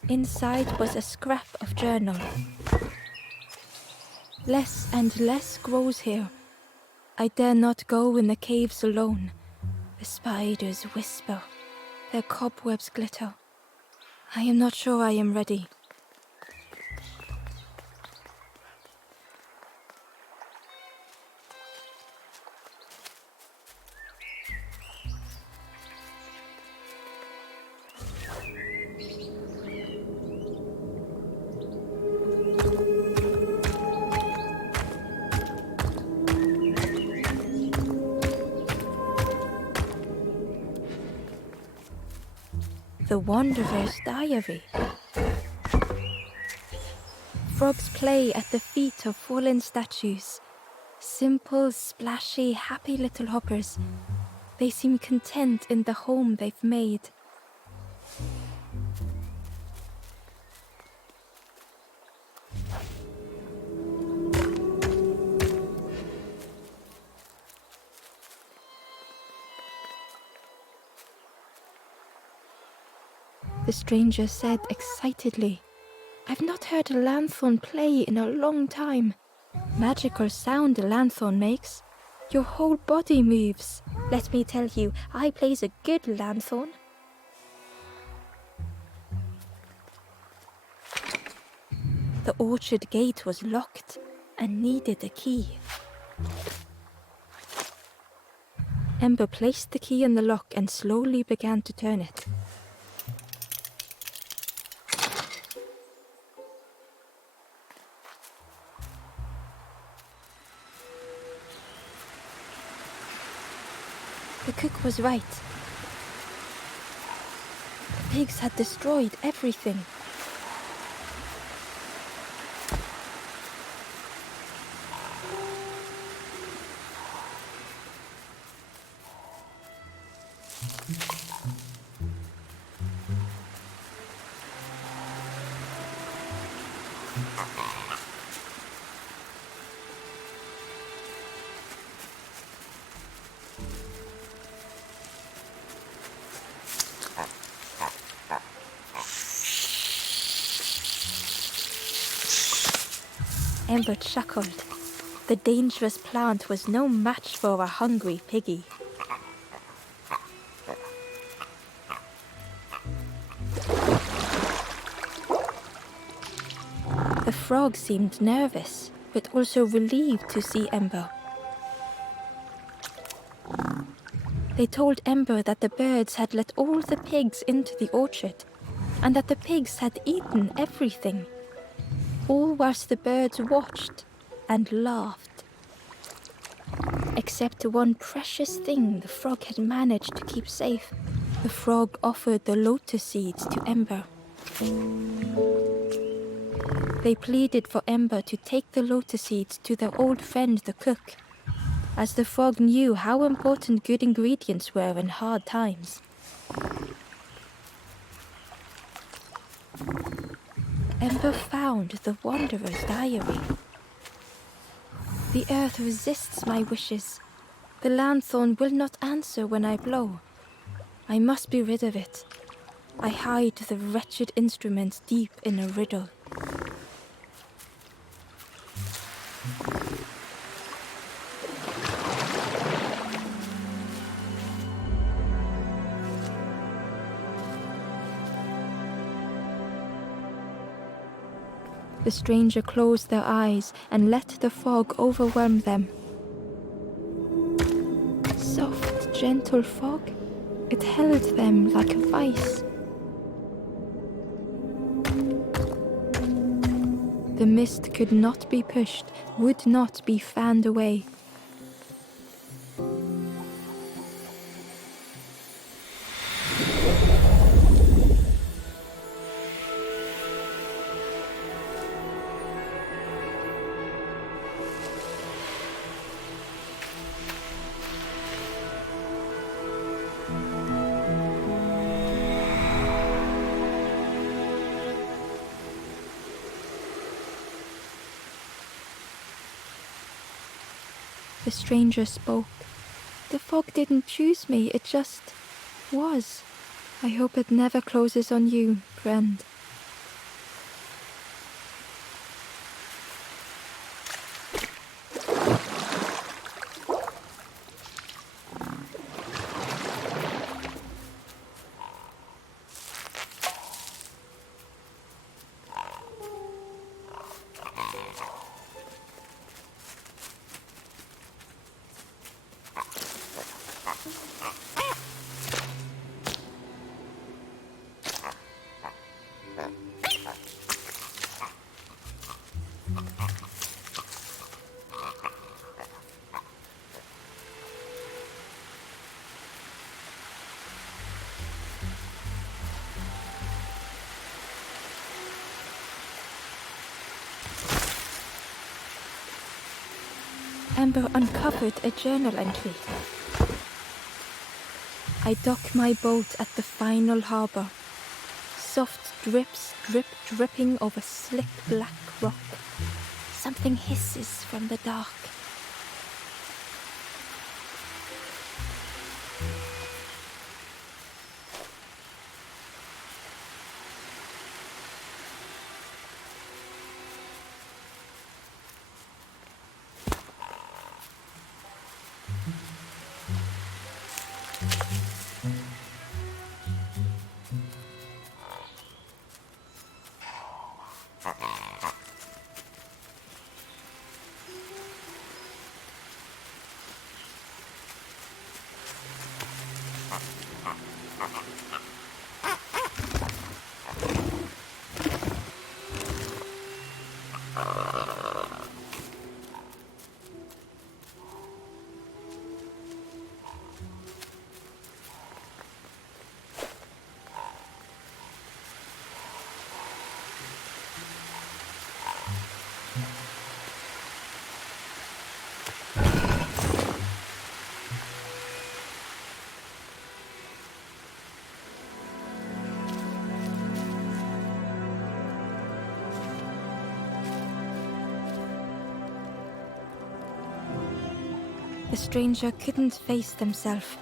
Inside was a scrap of journal. Less and less grows here. I dare not go in the caves alone. The spiders whisper, their cobwebs glitter. I am not sure I am ready. The Wanderer's Diary. Frogs play at the feet of fallen statues. Simple, splashy, happy little hoppers. They seem content in the home they've made. The stranger said excitedly, "I've not heard a lanthorn play in a long time. Magical sound a lanthorn makes. Your whole body moves. Let me tell you, I plays a good lanthorn." The orchard gate was locked and needed a key. Ember placed the key in the lock and slowly began to turn it. The cook was right. The pigs had destroyed everything. Ember chuckled. The dangerous plant was no match for a hungry piggy. The frog seemed nervous, but also relieved to see Ember. They told Ember that the birds had let all the pigs into the orchard, and that the pigs had eaten everything. All whilst the birds watched and laughed. Except one precious thing the frog had managed to keep safe. The frog offered the lotus seeds to Ember. They pleaded for Ember to take the lotus seeds to their old friend the cook, as the frog knew how important good ingredients were in hard times. Ember found the Wanderer's Diary. The earth resists my wishes. The lanthorn will not answer when I blow. I must be rid of it. I hide the wretched instrument deep in a riddle. The stranger closed their eyes and let the fog overwhelm them. Soft, gentle fog, it held them like a vice. The mist could not be pushed, would not be fanned away. The stranger spoke. The fog didn't choose me, it just was. I hope it never closes on you, friend. Ember uncovered a journal entry. I dock my boat at the final harbor. Soft drips dripping over slick black rock. Something hisses from the dark. The stranger couldn't face themselves.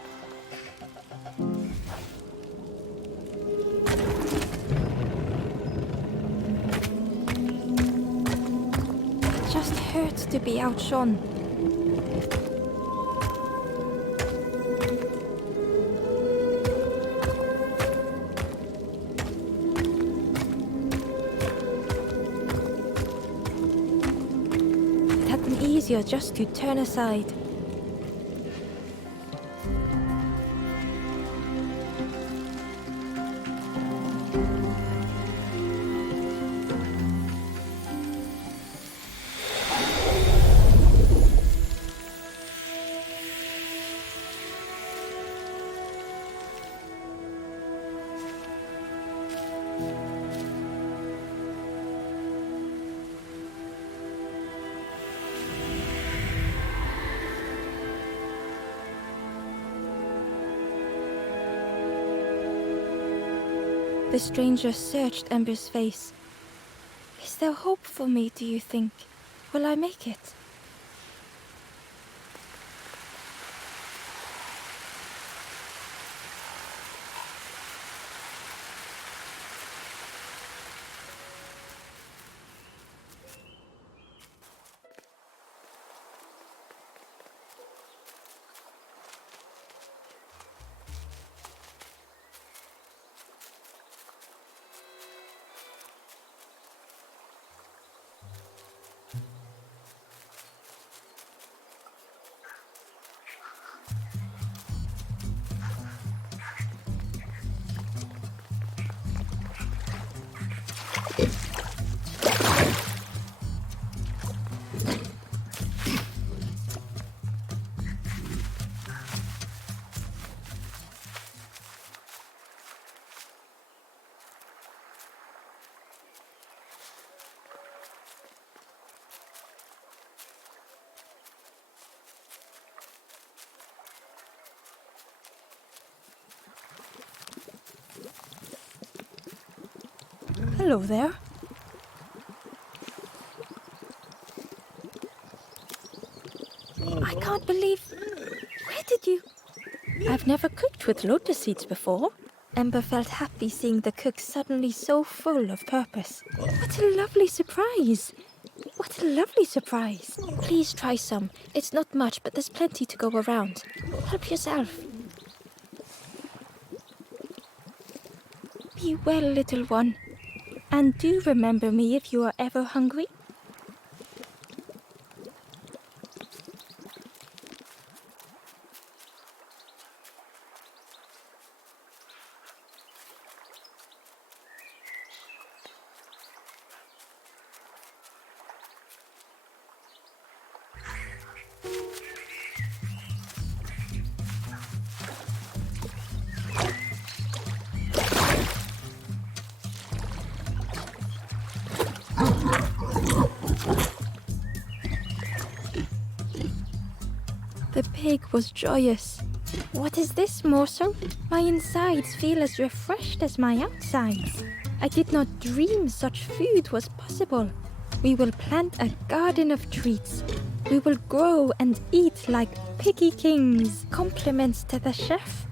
It just hurt to be outshone. It had been easier just to turn aside. The stranger searched Ember's face. Is there hope for me, do you think? Will I make it? Hello there. I can't believe... Where did you... I've never cooked with lotus seeds before. Ember felt happy seeing the cook suddenly so full of purpose. What a lovely surprise! What a lovely surprise! Please try some. It's not much, but there's plenty to go around. Help yourself. Be well, little one. And do remember me if you are ever hungry. pig was joyous. What is this morsel? My insides feel as refreshed as my outsides. I did not dream such food was possible. We will plant a garden of treats. We will grow and eat like piggy kings. Compliments to the chef.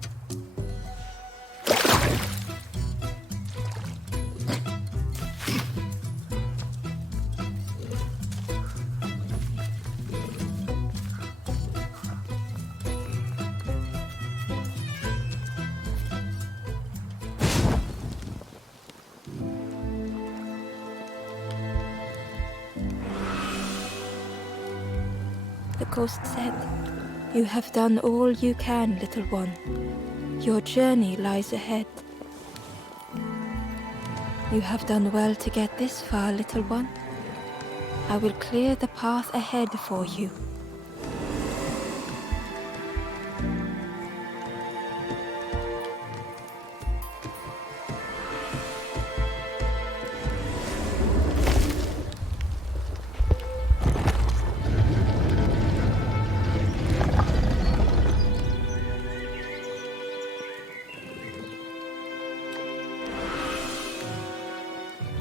The ghost said, "You have done all you can, little one. Your journey lies ahead. You have done well to get this far, little one. I will clear the path ahead for you."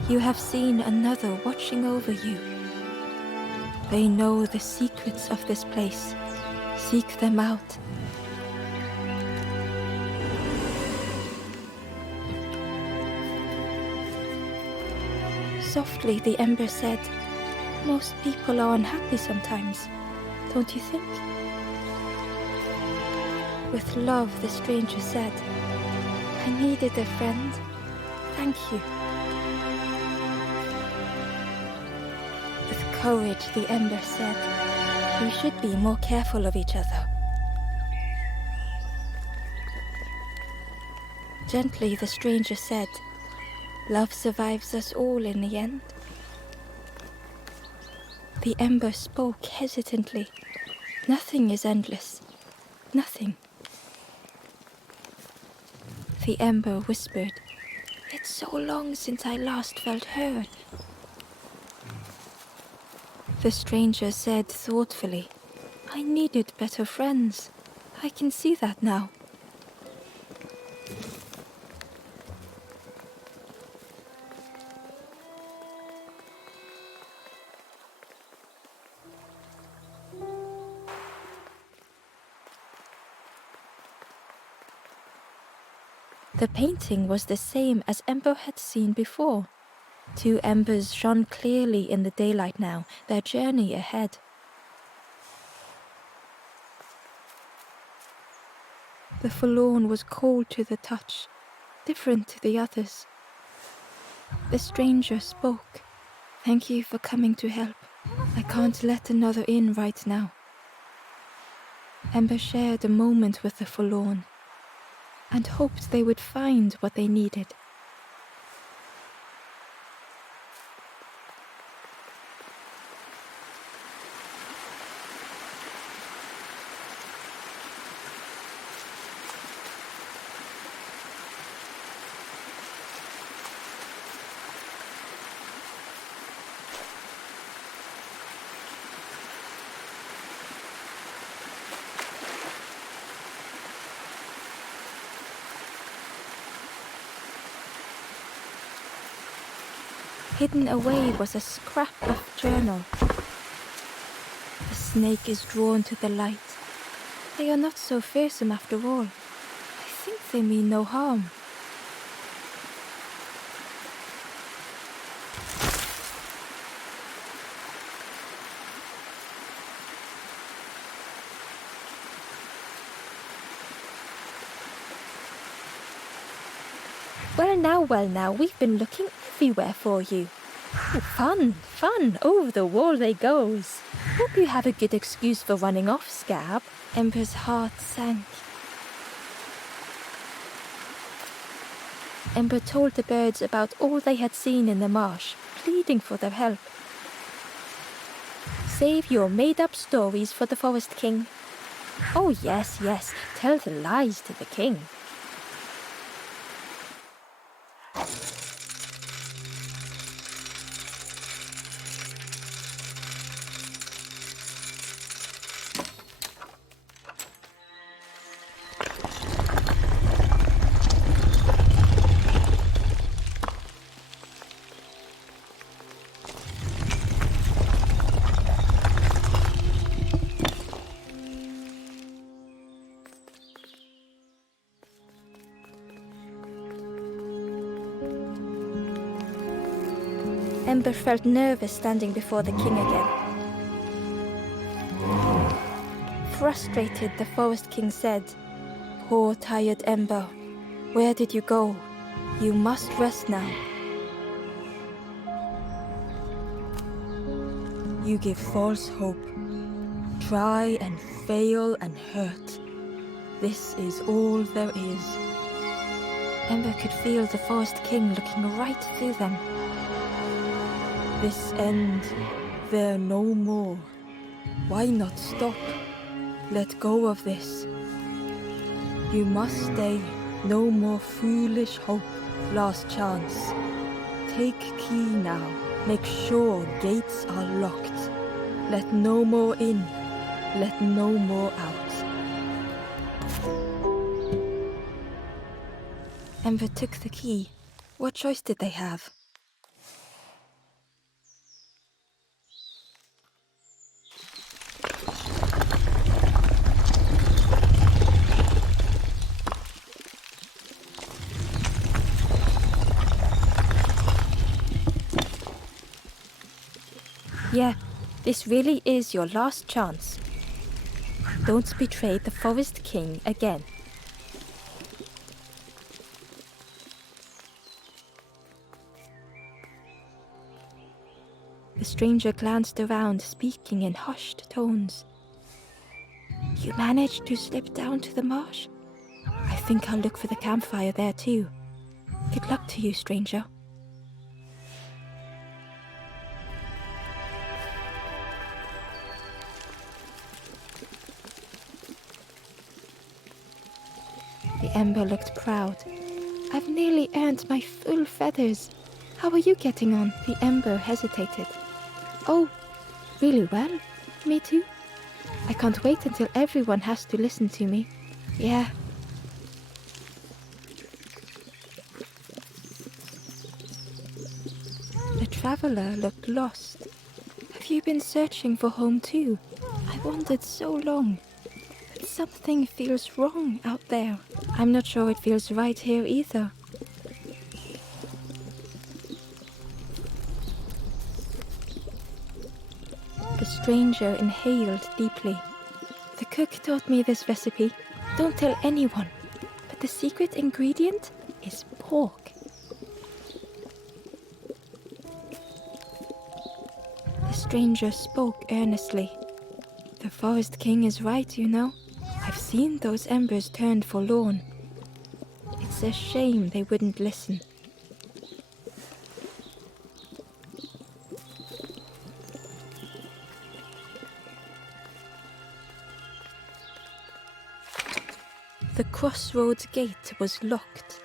You have seen another watching over you. They know the secrets of this place. Seek them out. Softly, the ember said, "Most people are unhappy sometimes, don't you think?" With love, the stranger said, "I needed a friend. Thank you." With courage, the ember said, "We should be more careful of each other." Gently, the stranger said, "Love survives us all in the end." The ember spoke hesitantly. "Nothing is endless. Nothing." The ember whispered, "It's so long since I last felt heard." The stranger said thoughtfully, "I needed better friends. I can see that now." The painting was the same as Ember had seen before. Two embers shone clearly in the daylight now, their journey ahead. The Forlorn was cold to the touch, different to the others. The stranger spoke. "Thank you for coming to help. I can't let another in right now." Ember shared a moment with the Forlorn and hoped they would find what they needed. Hidden away was a scrap of journal. The snake is drawn to the light. They are not so fearsome after all. I think they mean no harm. Well now, we've been looking everywhere for you. Oh, fun, over the wall they goes. Hope you have a good excuse for running off, Scab. Ember's heart sank. Ember told the birds about all they had seen in the marsh, pleading for their help. Save your made-up stories for the Forest King. Oh yes, tell the lies to the king. Ember felt nervous standing before the king again. Frustrated, the Forest King said, "Poor tired Ember, where did you go? You must rest now. You give false hope. Try and fail and hurt. This is all there is." Ember could feel the Forest King looking right through them. "This end, there no more. Why not stop? Let go of this. You must stay. No more foolish hope. Last chance. Take key now. Make sure gates are locked. Let no more in. Let no more out." Ember took the key. What choice did they have? Yeah, this really is your last chance. Don't betray the Forest King again. The stranger glanced around, speaking in hushed tones. "You managed to slip down to the marsh? I think I'll look for the campfire there too. Good luck to you, stranger." The Ember looked proud. "I've nearly earned my full feathers. How are you getting on?" The Ember hesitated. "Oh, really well. Me too. I can't wait until everyone has to listen to me. Yeah." The traveler looked lost. "Have you been searching for home too? I wandered so long. But something feels wrong out there. I'm not sure it feels right here either." The stranger inhaled deeply. "The cook taught me this recipe. Don't tell anyone. But the secret ingredient is pork." The stranger spoke earnestly. "The Forest King is right, you know. I've seen those embers turned forlorn. It's a shame they wouldn't listen." The Crossroads gate was locked.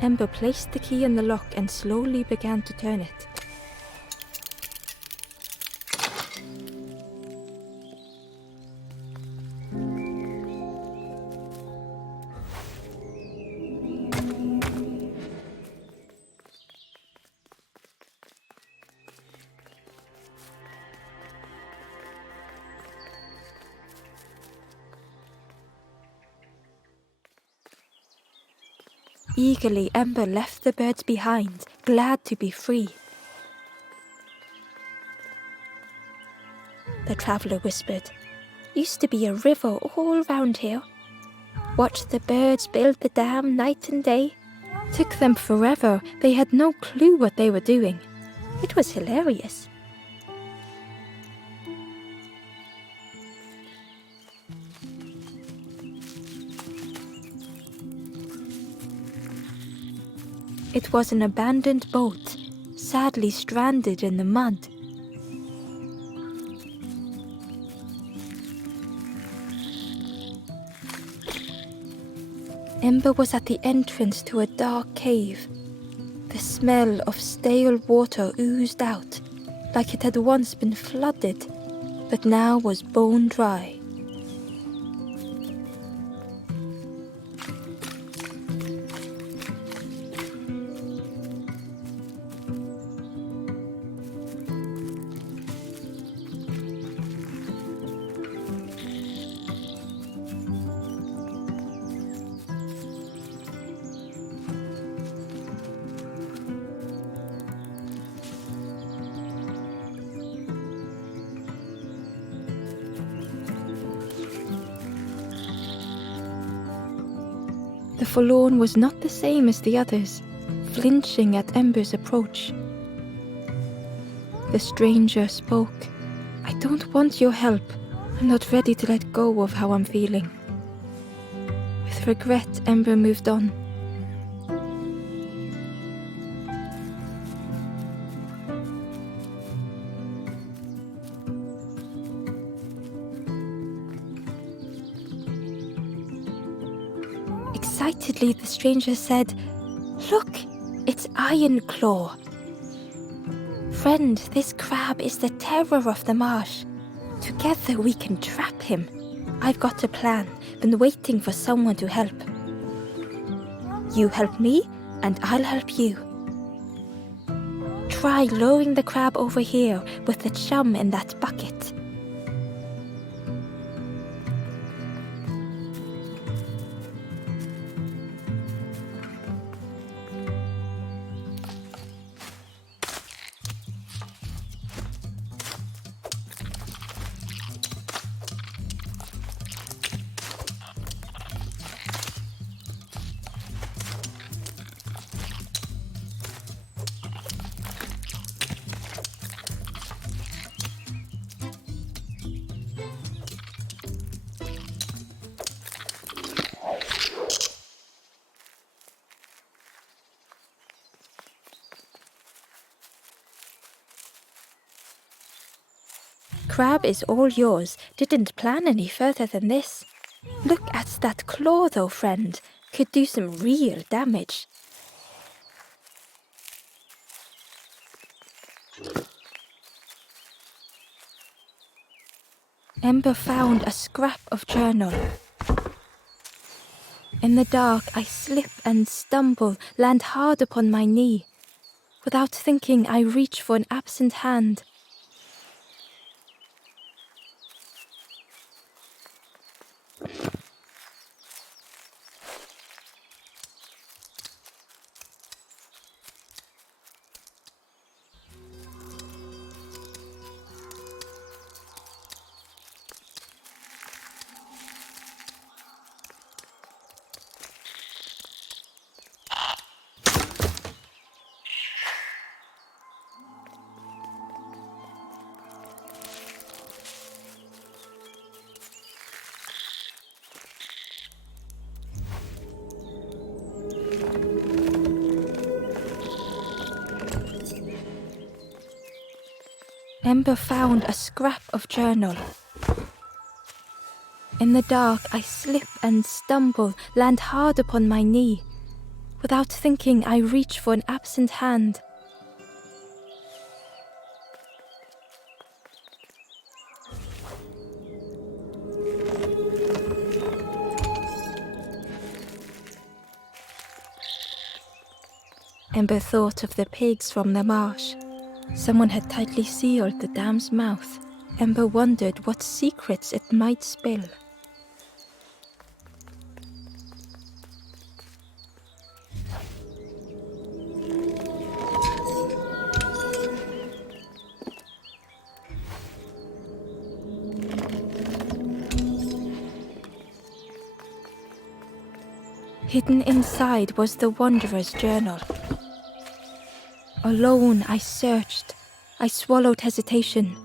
Ember placed the key in the lock and slowly began to turn it. Eagerly, Ember left the birds behind, glad to be free. The traveler whispered, "Used to be a river all round here. Watched the birds build the dam night and day. Took them forever. They had no clue what they were doing. It was hilarious." It was an abandoned boat, sadly stranded in the mud. Ember was at the entrance to a dark cave. The smell of stale water oozed out, like it had once been flooded, but now was bone dry. The Forlorn was not the same as the others, flinching at Ember's approach. The stranger spoke. "I don't want your help. I'm not ready to let go of how I'm feeling." With regret, Ember moved on. Excitedly, the stranger said, "Look, it's Iron Claw. Friend, this crab is the terror of the marsh. Together we can trap him. I've got a plan, been waiting for someone to help. You help me, and I'll help you. Try lowering the crab over here with the chum in that bucket." Crab is all yours. Didn't plan any further than this. Look at that claw though, friend. Could do some real damage. Ember found a scrap of journal. In the dark, I slip and stumble, land hard upon my knee. Without thinking, I reach for an absent hand. Ember found a scrap of journal. In the dark, I slip and stumble, land hard upon my knee. Without thinking, I reach for an absent hand. Ember thought of the pigs from the marsh. Someone had tightly sealed the dam's mouth. Ember wondered what secrets it might spill. Hidden inside was the Wanderer's journal. Alone, I searched. I swallowed hesitation.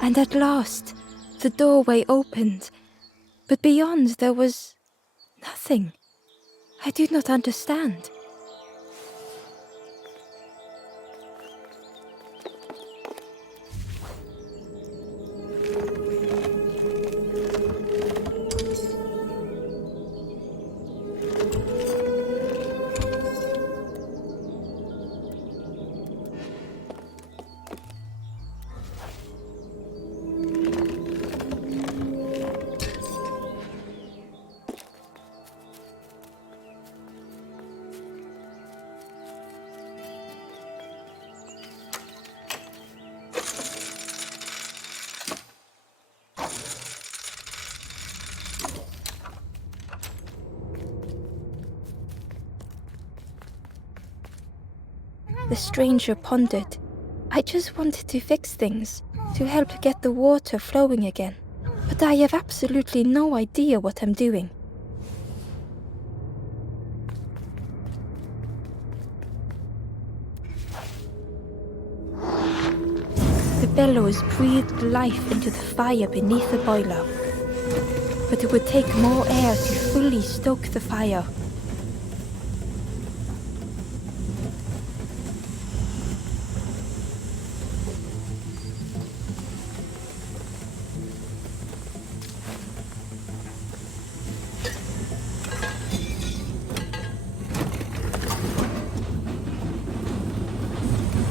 And at last, the doorway opened. But beyond, there was nothing. I do not understand. The stranger pondered. I just wanted to fix things, to help get the water flowing again. But I have absolutely no idea what I'm doing. The bellows breathed life into the fire beneath the boiler, but it would take more air to fully stoke the fire.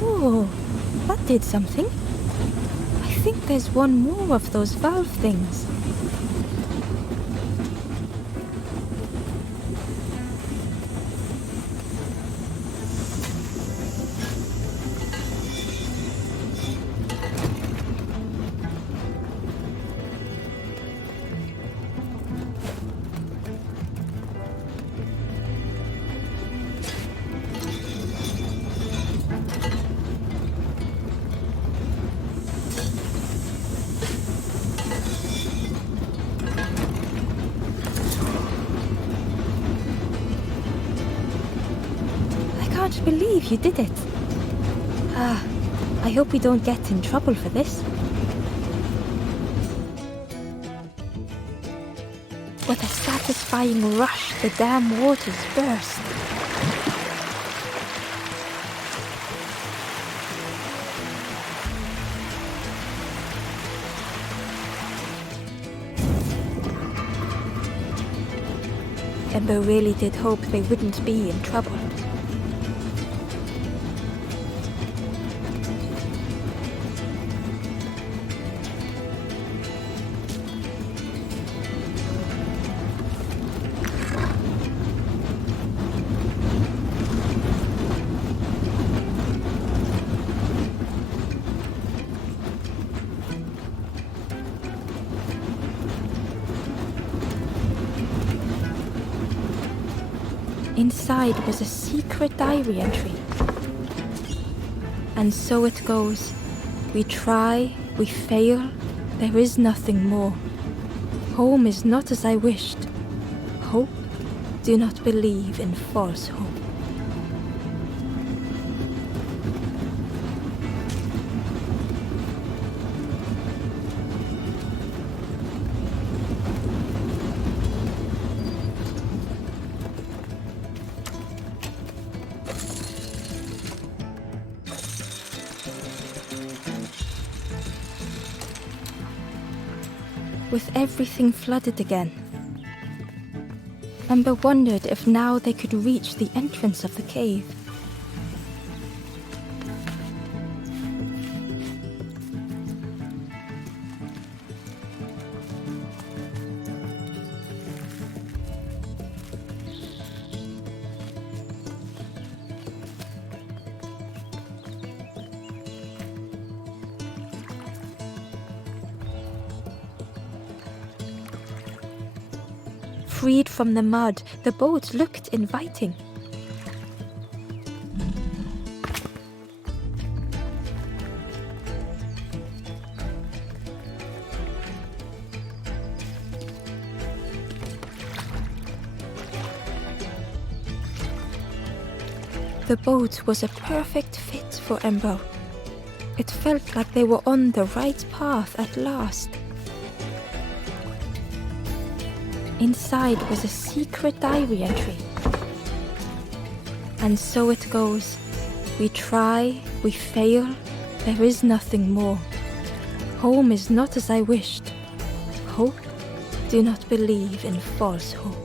Oh, that did something. I think there's one more of those valve things. I can't believe you did it. I hope we don't get in trouble for this. With a satisfying rush, the dam waters burst. Ember really did hope they wouldn't be in trouble. Inside was a secret diary entry. And so it goes. We try, we fail, there is nothing more. Home is not as I wished. Hope, do not believe in false hope. With everything flooded again, Ember wondered if now they could reach the entrance of the cave. Freed from the mud, the boat looked inviting. The boat was a perfect fit for Ember. It felt like they were on the right path at last. Inside was a secret diary entry. And so it goes. We try, we fail, there is nothing more. Home is not as I wished. Hope, do not believe in false hope.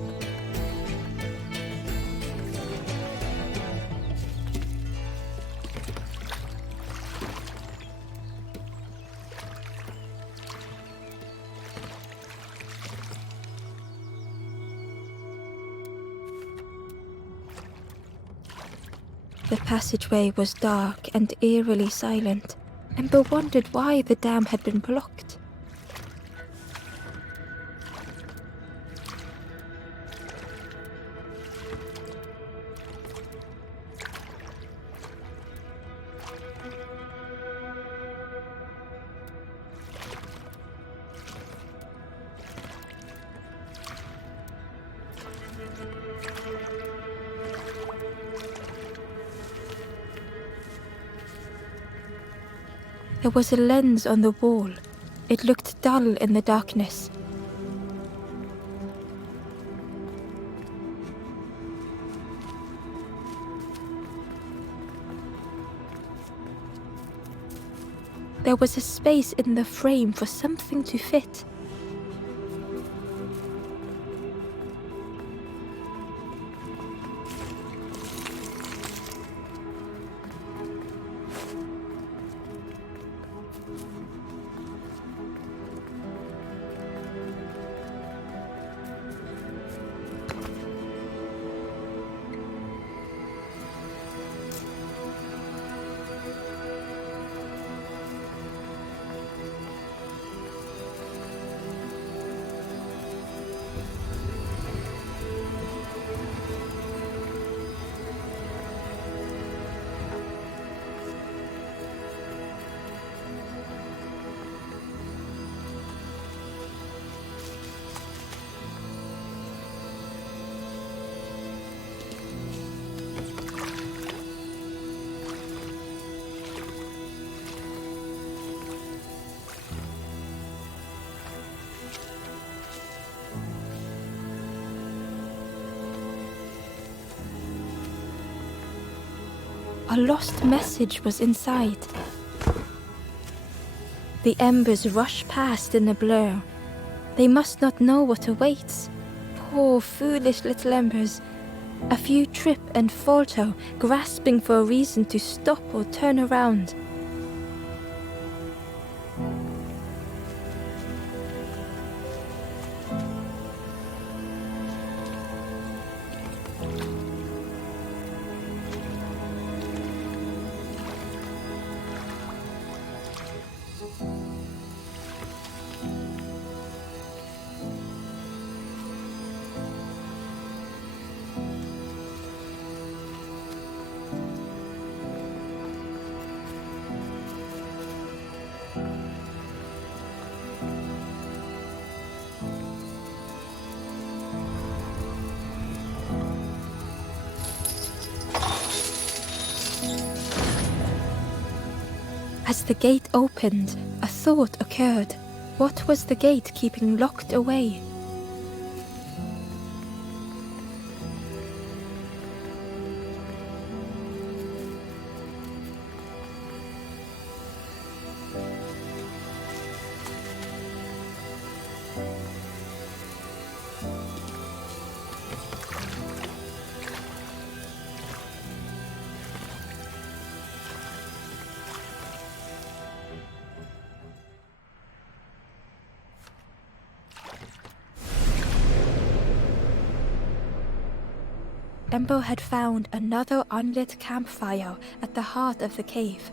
The passageway was dark and eerily silent. Ember wondered why the dam had been blocked. There was a lens on the wall. It looked dull in the darkness. There was a space in the frame for something to fit. A lost message was inside. The embers rush past in a blur. They must not know what awaits. Poor, foolish little embers. A few trip and falter, grasping for a reason to stop or turn around. As the gate opened, a thought occurred. What was the gate keeping locked away? Ember had found another unlit campfire at the heart of the cave.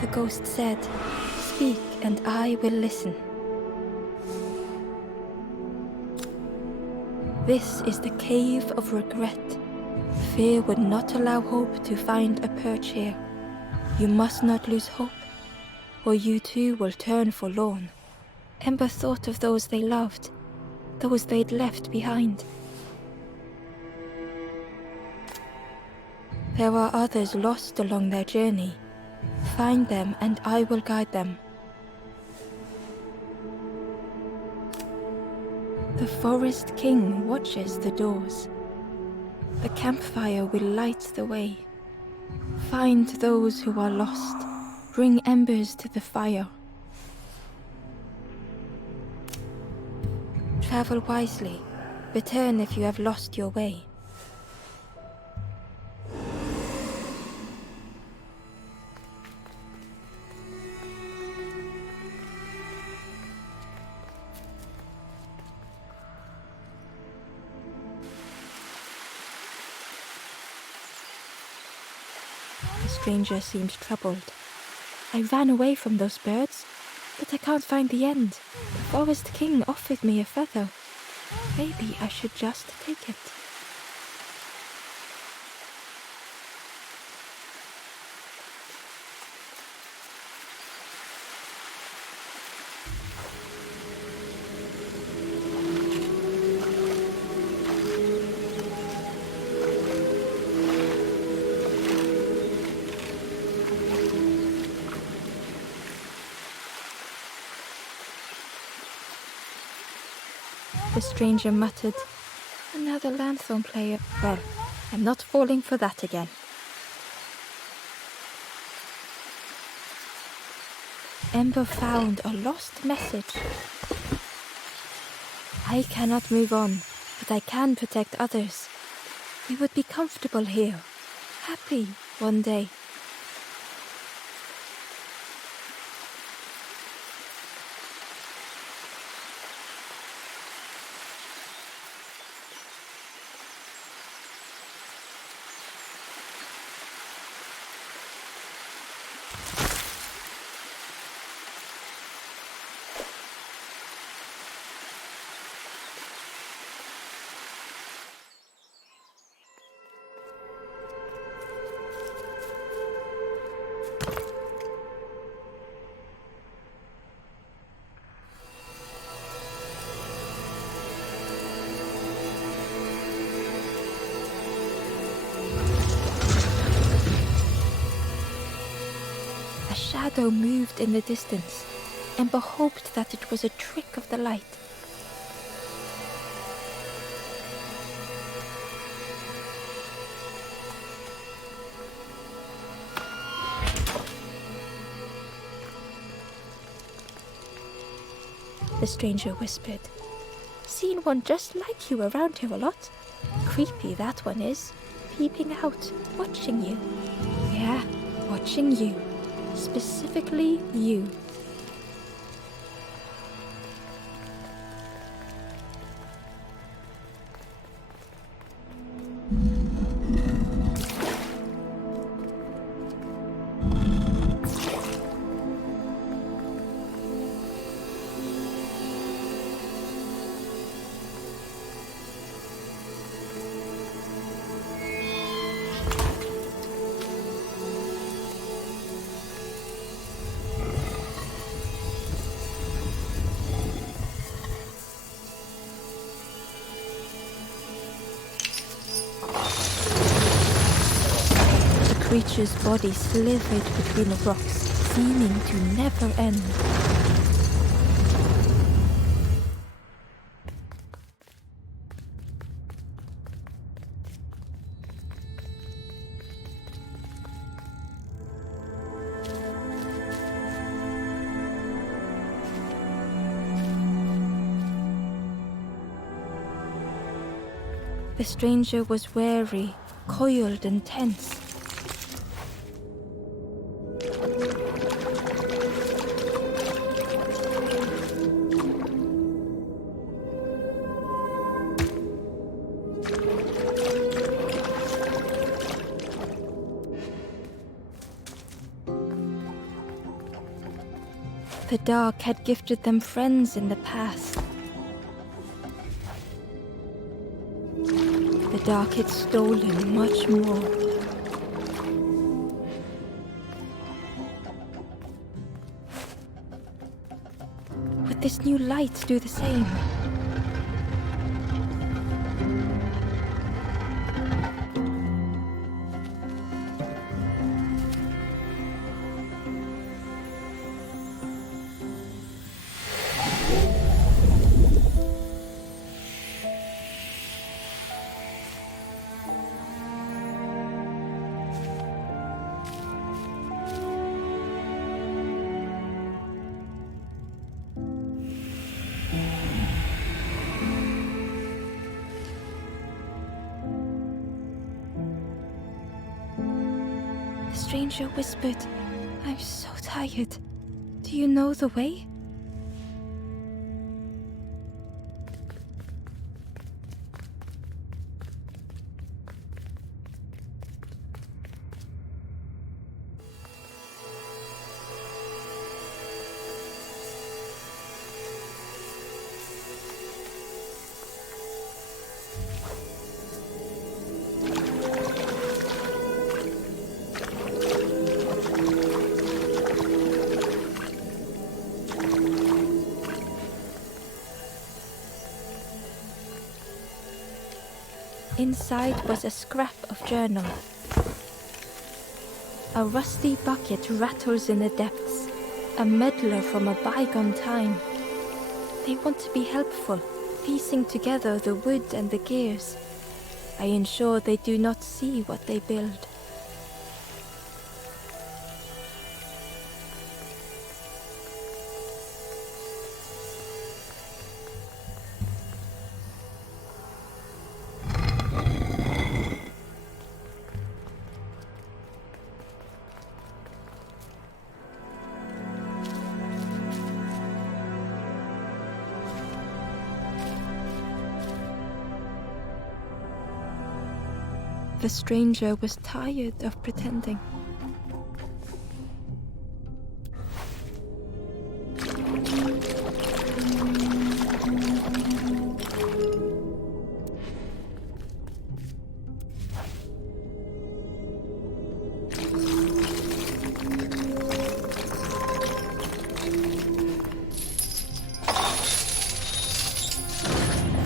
The ghost said, "Speak and I will listen." This is the cave of regret. Fear would not allow hope to find a perch here. You must not lose hope, or you too will turn forlorn. Ember thought of those they loved, those they'd left behind. There are others lost along their journey. Find them and I will guide them. The Forest King watches the doors. The campfire will light the way. Find those who are lost. Bring embers to the fire. Travel wisely. Return if you have lost your way. The stranger seemed troubled. I ran away from those birds, but I can't find the end. The Forest King offered me a feather. Maybe I should just take it. The stranger muttered, "Another Lanthorn player. Well, I'm not falling for that again." Ember found a lost message. "I cannot move on, but I can protect others. We would be comfortable here, happy one day." A shadow moved in the distance. Ember hoped that it was a trick of the light. The stranger whispered, "Seen one just like you around here a lot. Creepy that one is. Peeping out, watching you. Yeah, watching you. Specifically you." The creature's body slithered between the rocks, seeming to never end. The stranger was wary, coiled and tense. The dark had gifted them friends in the past. The dark had stolen much more. Would this new light do the same? The stranger whispered, "I'm so tired. Do you know the way?" Inside was a scrap of journal. A rusty bucket rattles in the depths, a meddler from a bygone time. They want to be helpful. piecing together the wood and the gears, I ensure they do not see what they build. The stranger was tired of pretending.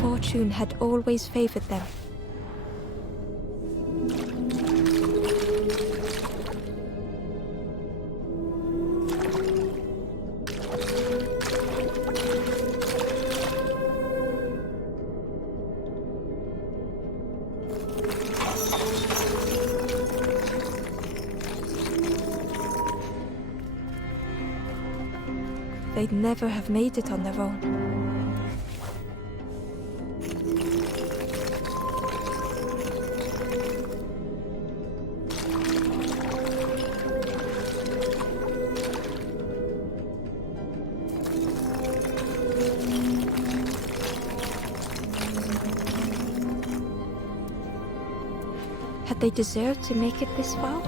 Fortune had always favored them. They'd never have made it on their own. Had they deserved to make it this far?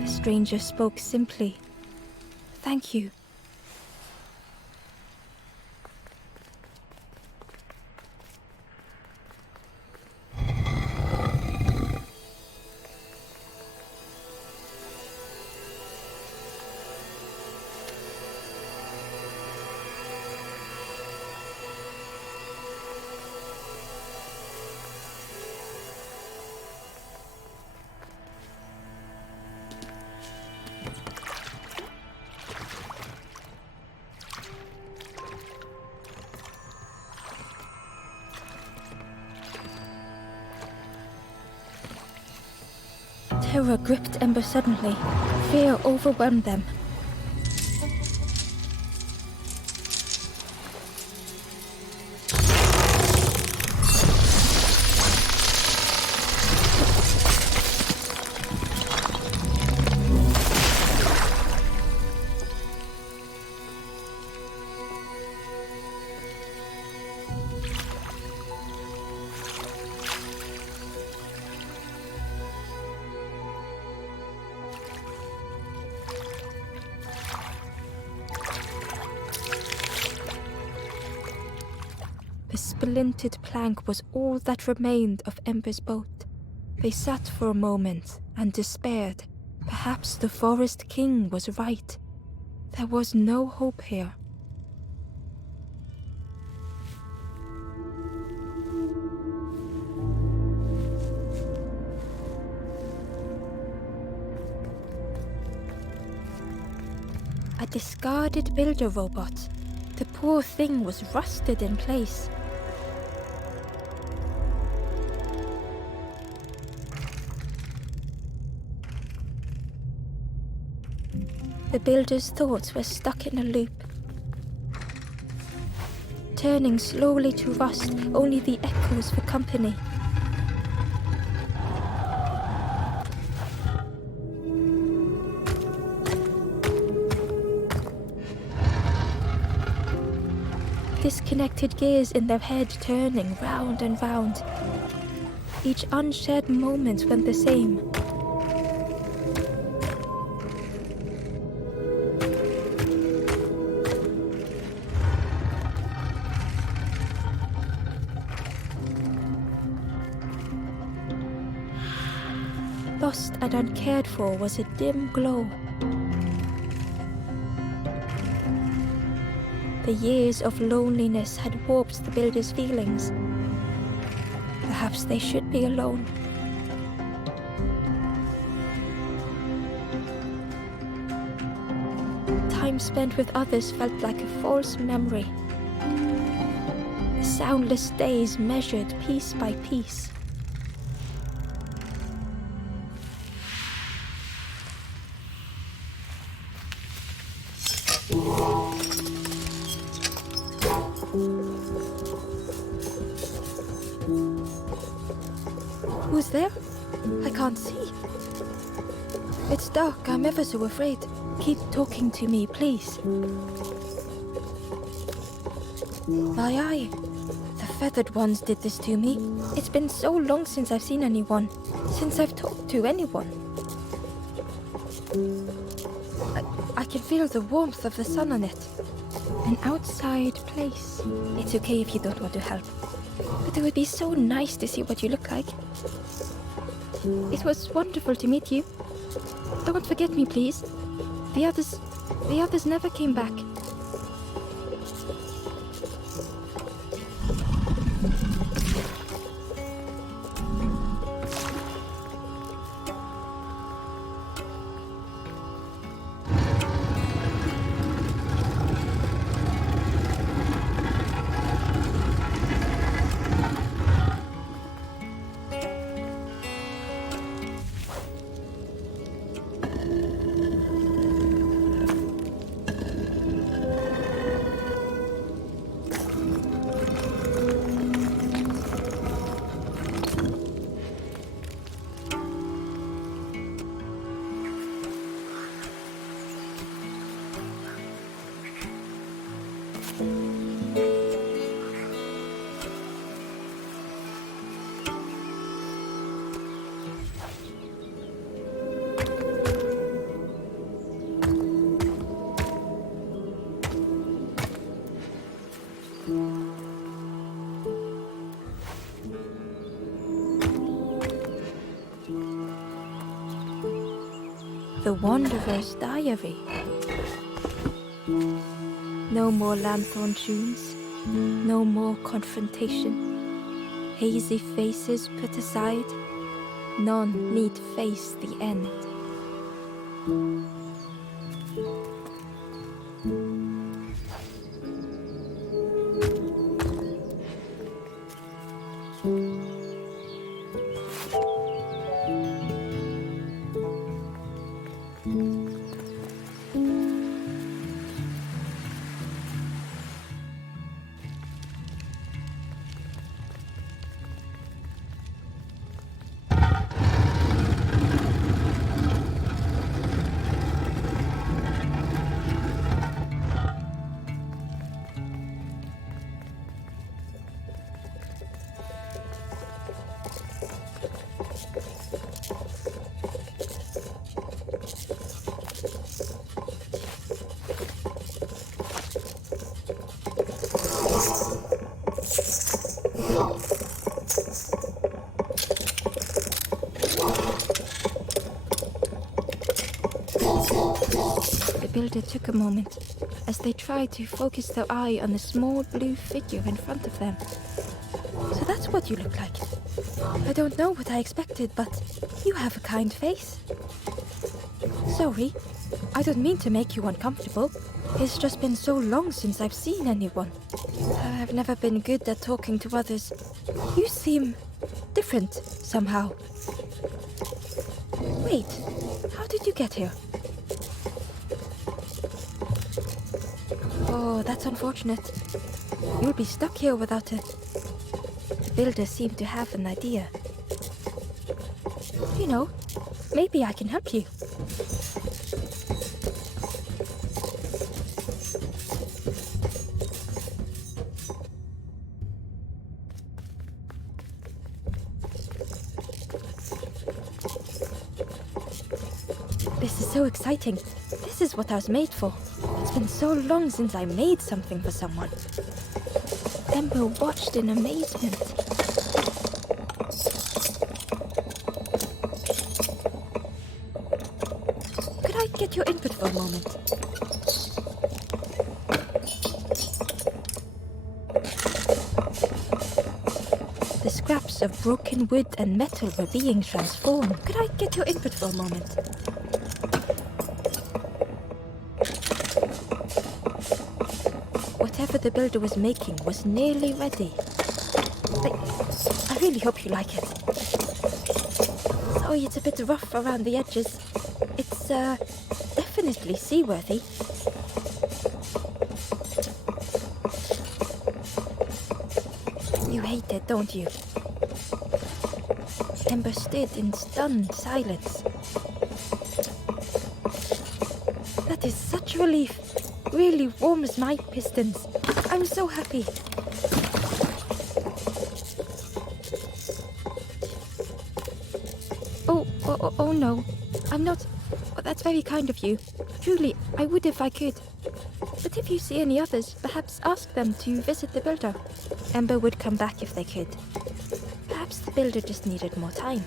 The stranger spoke simply. "Thank you." Terror gripped Ember suddenly. Fear overwhelmed them. The splintered plank was all that remained of Ember's boat. They sat for a moment and despaired. Perhaps the Forest King was right. There was no hope here. A discarded builder robot. The poor thing was rusted in place. The builder's thoughts were stuck in a loop, turning slowly to rust, only the echoes for company. Disconnected gears in their head turning round and round. Each unshared moment went the same. lost and uncared for was a dim glow. The years of loneliness had warped the builder's feelings. Perhaps they should be alone. Time spent with others felt like a false memory. Soundless days measured piece by piece. Who's there? I can't see. It's dark, I'm ever so afraid. Keep talking to me, please. My eye. The feathered ones did this to me. It's been so long since I've seen anyone. Since I've talked to anyone. I can feel the warmth of the sun on it. An outside place. It's okay if you don't want to help. But it would be so nice to see what you look like. It was wonderful to meet you. Don't forget me, please. The others never came back. The Wanderer's Diary. No more lanthorn tunes, no more confrontation. Hazy faces put aside, none need face the end. The builder took a moment as they tried to focus their eye on the small blue figure in front of them. So that's what you look like. I don't know what I expected, but you have a kind face. Sorry, I don't mean to make you uncomfortable. It's just been so long since I've seen anyone. I've never been good at talking to others. You seem different somehow. Wait, how did you get here? Oh, that's unfortunate. You'll be stuck here without it. The builder seemed to have an idea. You know, maybe I can help you. This is so exciting. This is what I was made for. It's been so long since I made something for someone. Ember watched in amazement. get your input for a moment? The scraps of broken wood and metal were being transformed. Could I get your input for a moment? Whatever the builder was making was nearly ready. I really hope you like it. Sorry, it's a bit rough around the edges. It's, definitely seaworthy. You hate it, don't you? Ember stood in stunned silence. That is such relief. Really warms my pistons. I'm so happy. Oh no. I'm not... Oh, that's very kind of you. Truly, I would if I could. But if you see any others, perhaps ask them to visit the builder. Ember would come back if they could. Perhaps the builder just needed more time.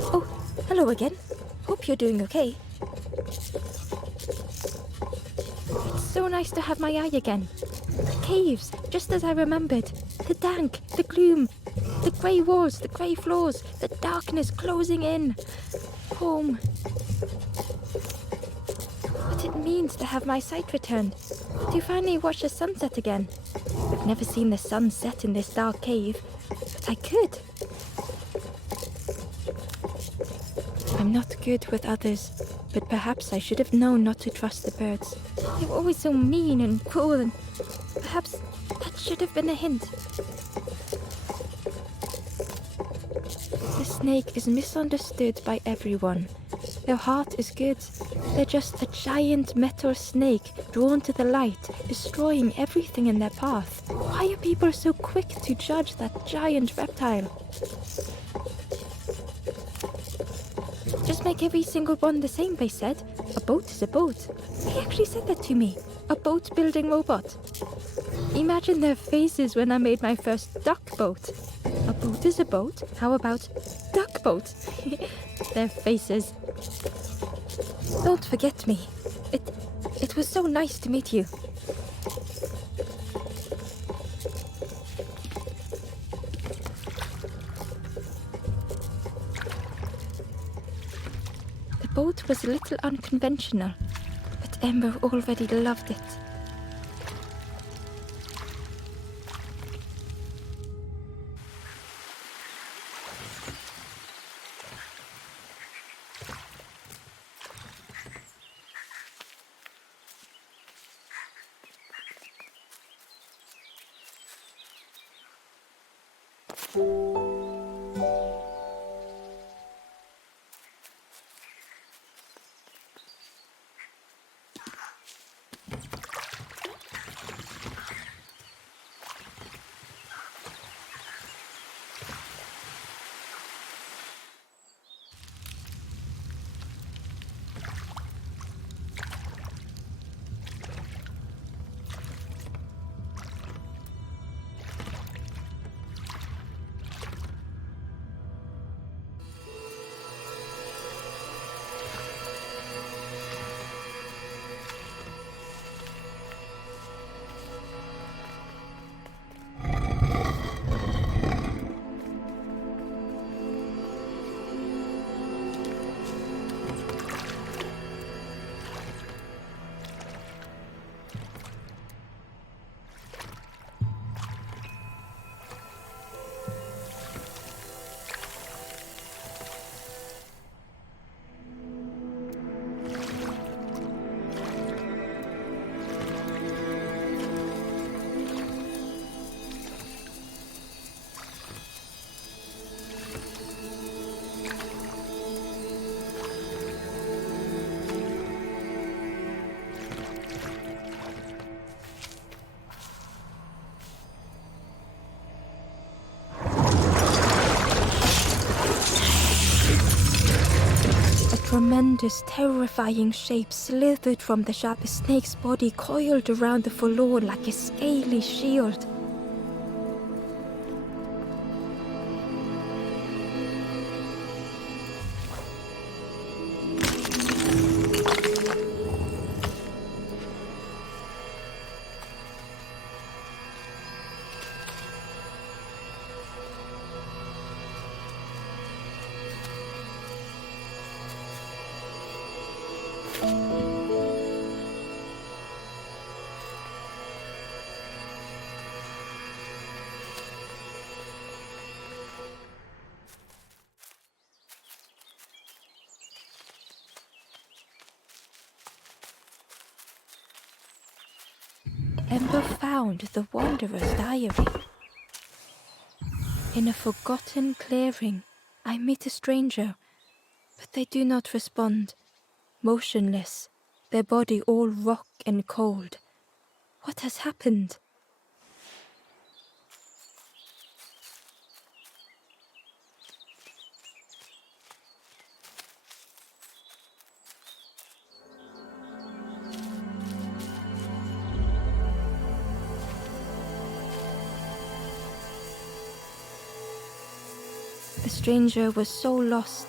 Oh, hello again. Hope you're doing okay. It's so nice to have my eye again. The caves, just as I remembered. The dank, the gloom, the grey walls, the grey floors, the darkness closing in. Home. What it means to have my sight returned. To finally watch the sunset again. I've never seen the sun set in this dark cave, but I could. I'm not good with others, but perhaps I should have known not to trust the birds. They were always so mean and cruel, and perhaps that should have been a hint. The snake is misunderstood by everyone. Their heart is good. They're just a giant metal snake drawn to the light, destroying everything in their path. Why are people so quick to judge that giant reptile? Just make every single one the same, they said. A boat is a boat. They actually said that to me. A boat-building robot. Imagine their faces when I made my first duck boat. A boat is a boat. How about duck boat? Their faces. Don't forget me. It was so nice to meet you. The boat was a little unconventional, but Ember already loved it. Tremendous, terrifying shape slithered from the sharp snake's body, coiled around the Forlorn like a scaly shield. Ember found the Wanderer's diary. In a forgotten clearing, I meet a stranger, but they do not respond. Motionless, their body all rock and cold. What has happened? The stranger was so lost.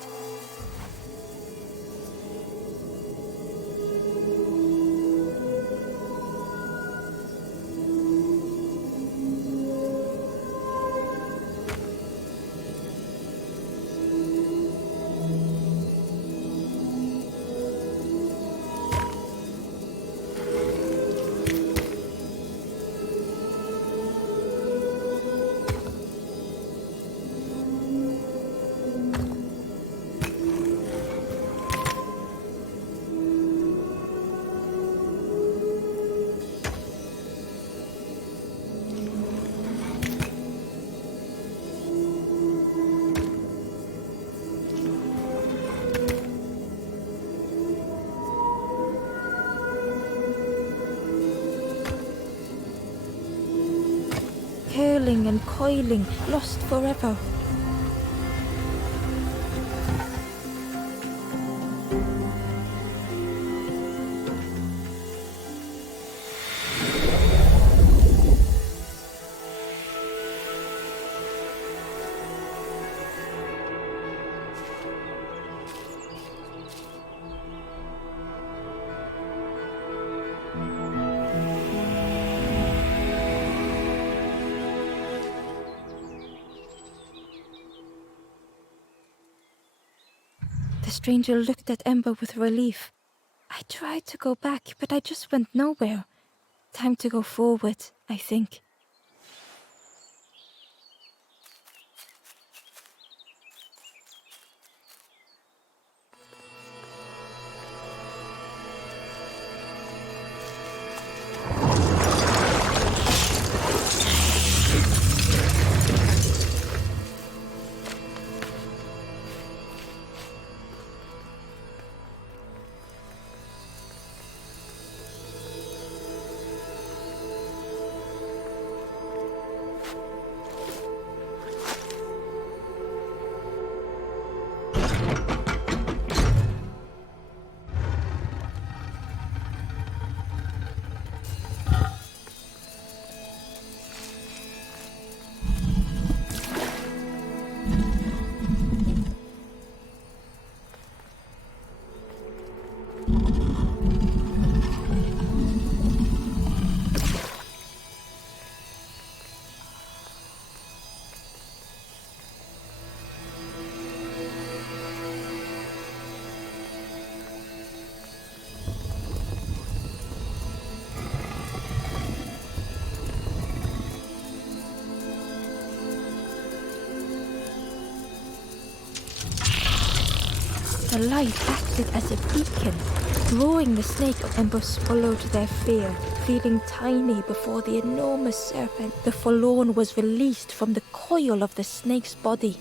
Curling and coiling, lost forever. The stranger looked at Ember with relief. I tried to go back, but I just went nowhere. Time to go forward, I think. The light acted as a beacon, drawing the snake. Ember swallowed their fear, feeling tiny before the enormous serpent. The Forlorn was released from the coil of the snake's body.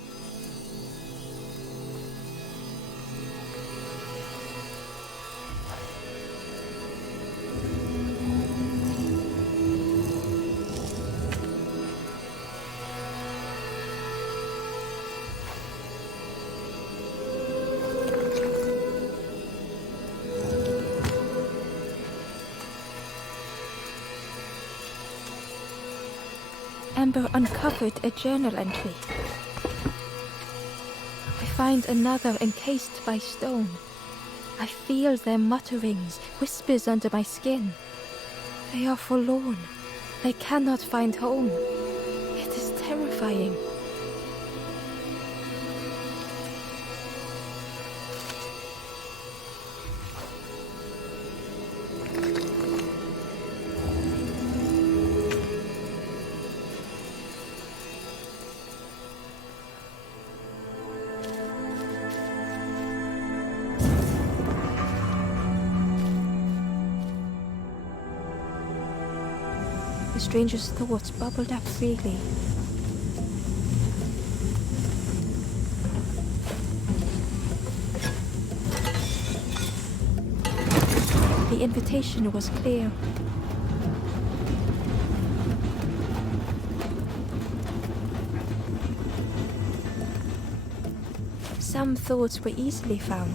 Ember uncovered a journal entry. I find another encased by stone. I feel their mutterings, whispers under my skin. They are forlorn. They cannot find home. It is terrifying. stranger's thoughts bubbled up freely. The invitation was clear. Some thoughts were easily found.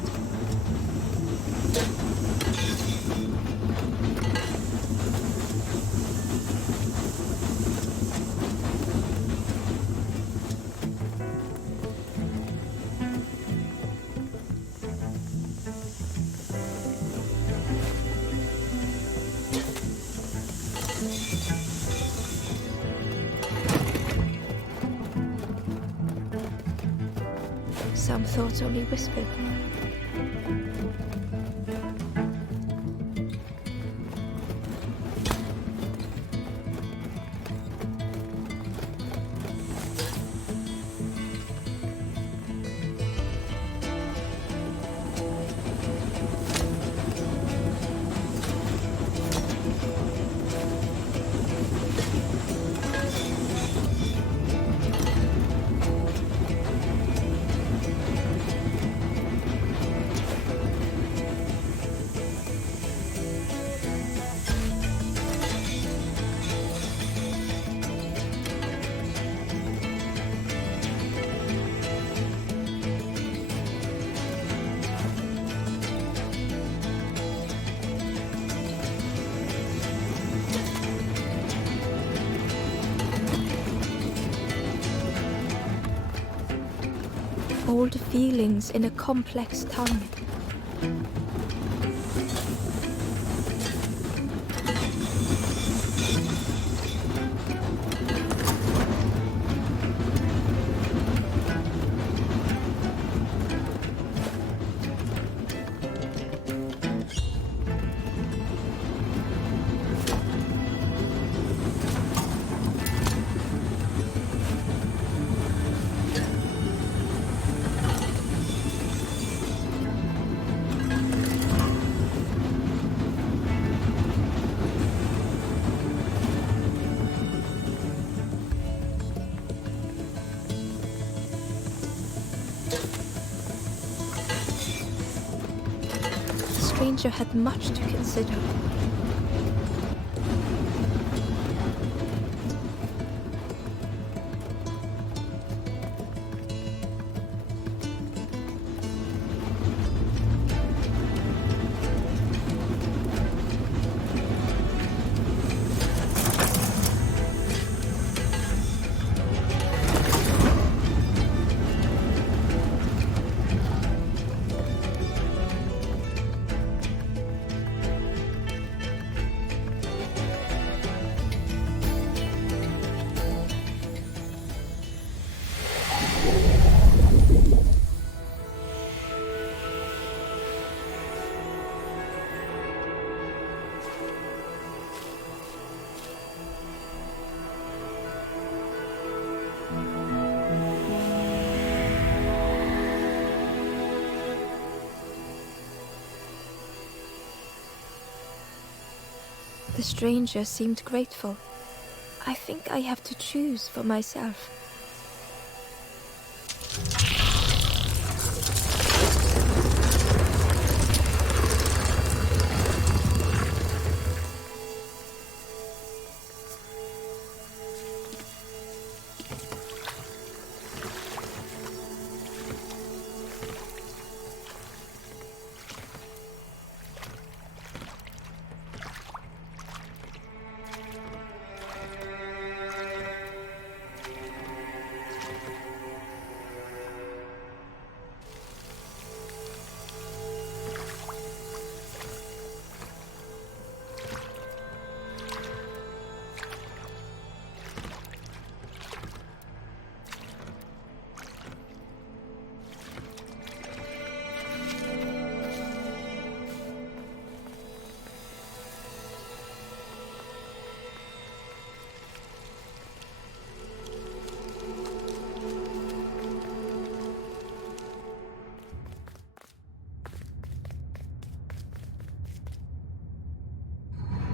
Some thoughts only whispered. Old feelings in a complex tongue. The stranger had much to consider. The stranger seemed grateful. I think I have to choose for myself.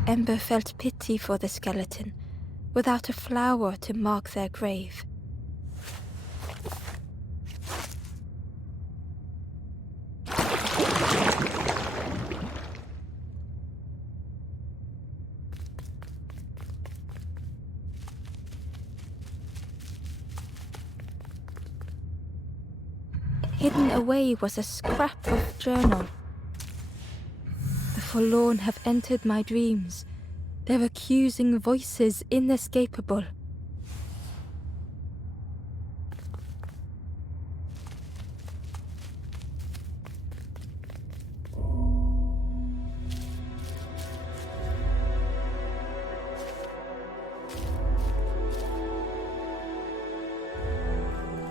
Ember felt pity for the skeleton. without a flower to mark their grave. Hidden away was a scrap of journal. The Forlorn have entered my dreams, their accusing voices inescapable.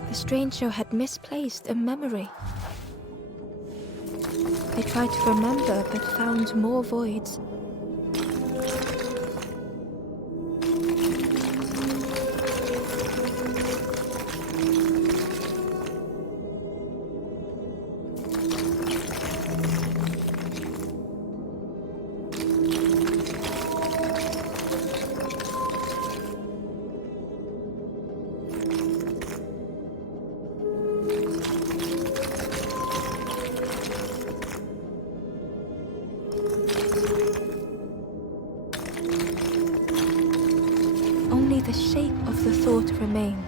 The stranger had misplaced a memory. They tried to remember but found more voids. Only the shape of the thought remained.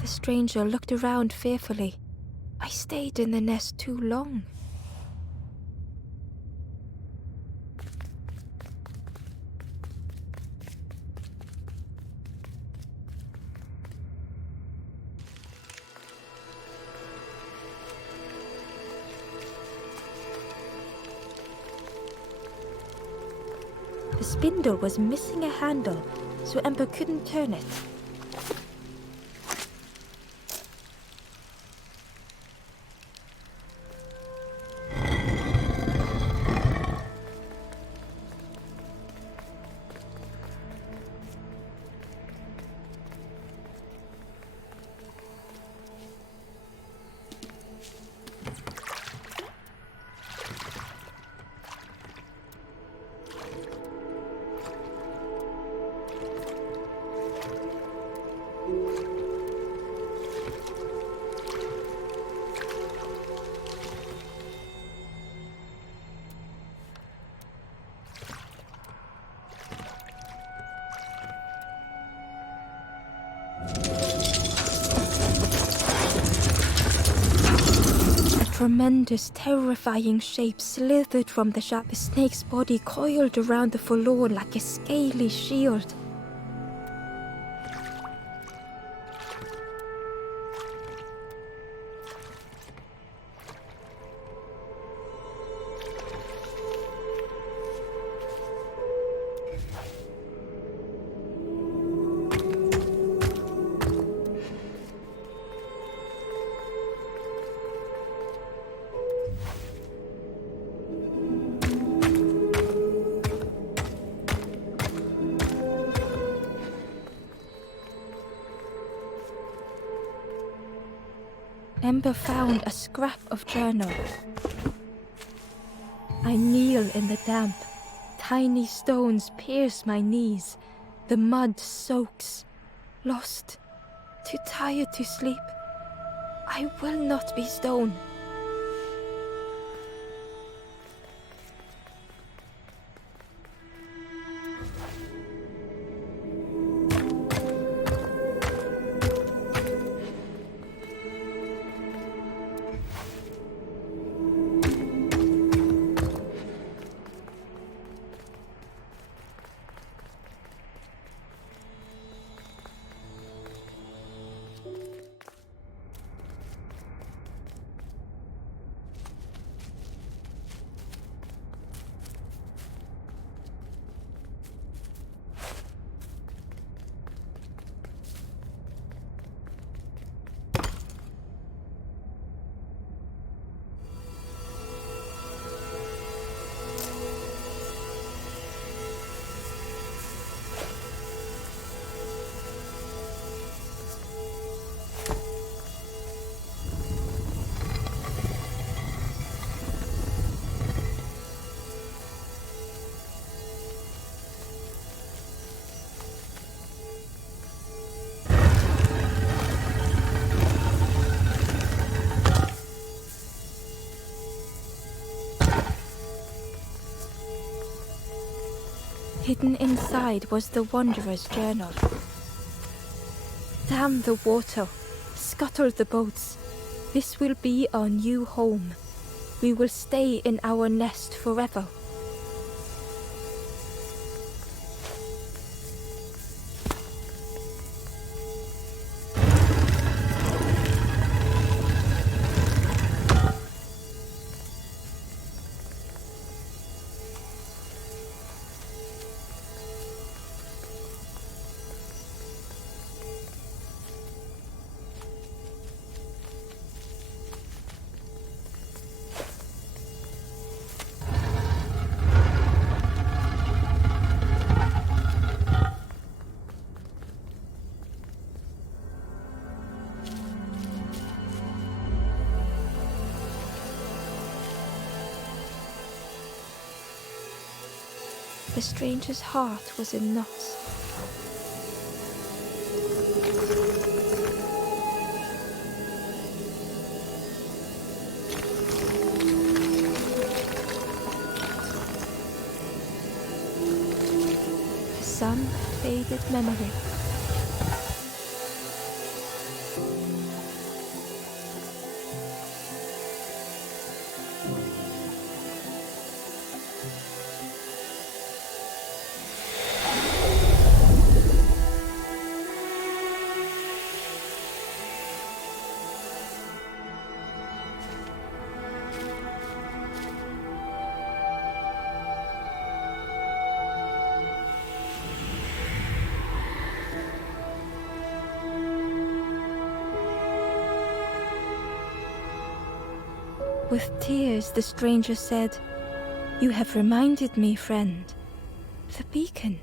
The stranger looked around fearfully. I stayed in the nest too long. The spindle was missing a handle, so Ember couldn't turn it. A tremendous, terrifying shape slithered from the shaft. The snake's body coiled around the Forlorn like a scaly shield. Ember found a scrap of journal. I kneel in the damp. Tiny stones pierce my knees. The mud soaks. Lost. Too tired to sleep. I will not be stone. Hidden inside was the Wanderer's journal. Dam the water, scuttle the boats. This will be our new home. We will stay in our nest forever. The stranger's heart was in knots. Some faded memory. With tears, the stranger said, "You have reminded me, friend. The beacon."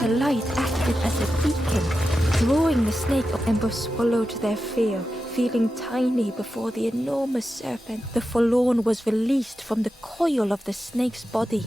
The light acted as a beacon, drawing the snake. Ember swallowed their fear, feeling tiny before the enormous serpent. The Forlorn was released from the coil of the snake's body.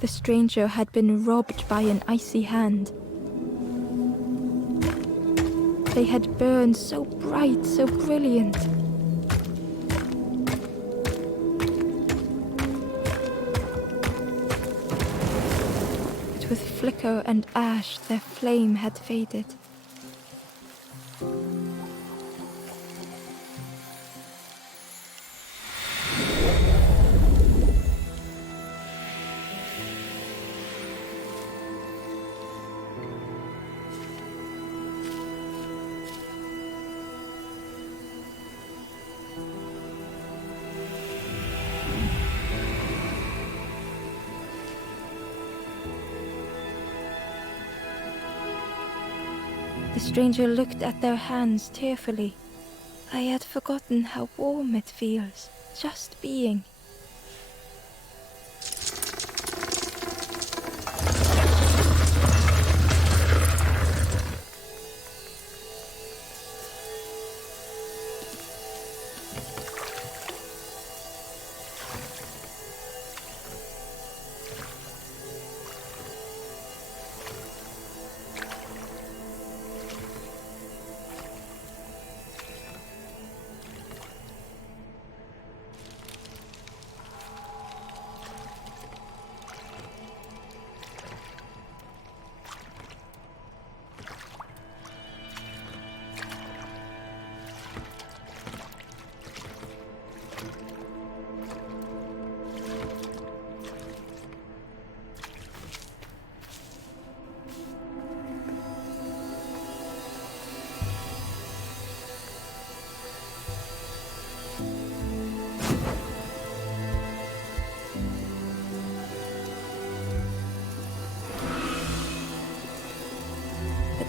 The stranger had been robbed by an icy hand. They had burned so bright, so brilliant. But with flicker and ash, their flame had faded. The stranger looked at their hands tearfully. I had forgotten how warm it feels, just being.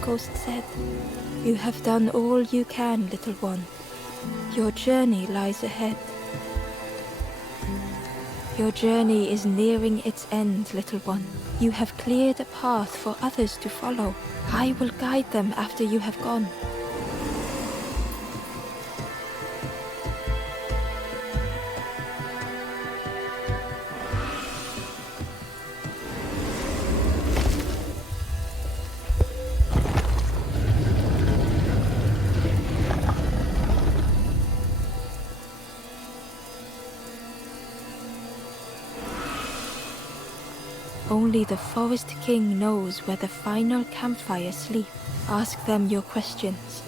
ghost said. You have done all you can, little one. Your journey lies ahead. Your journey is nearing its end, little one. You have cleared a path for others to follow. I will guide them after you have gone. Only the Forest King knows where the final campfire sleep. Ask them your questions.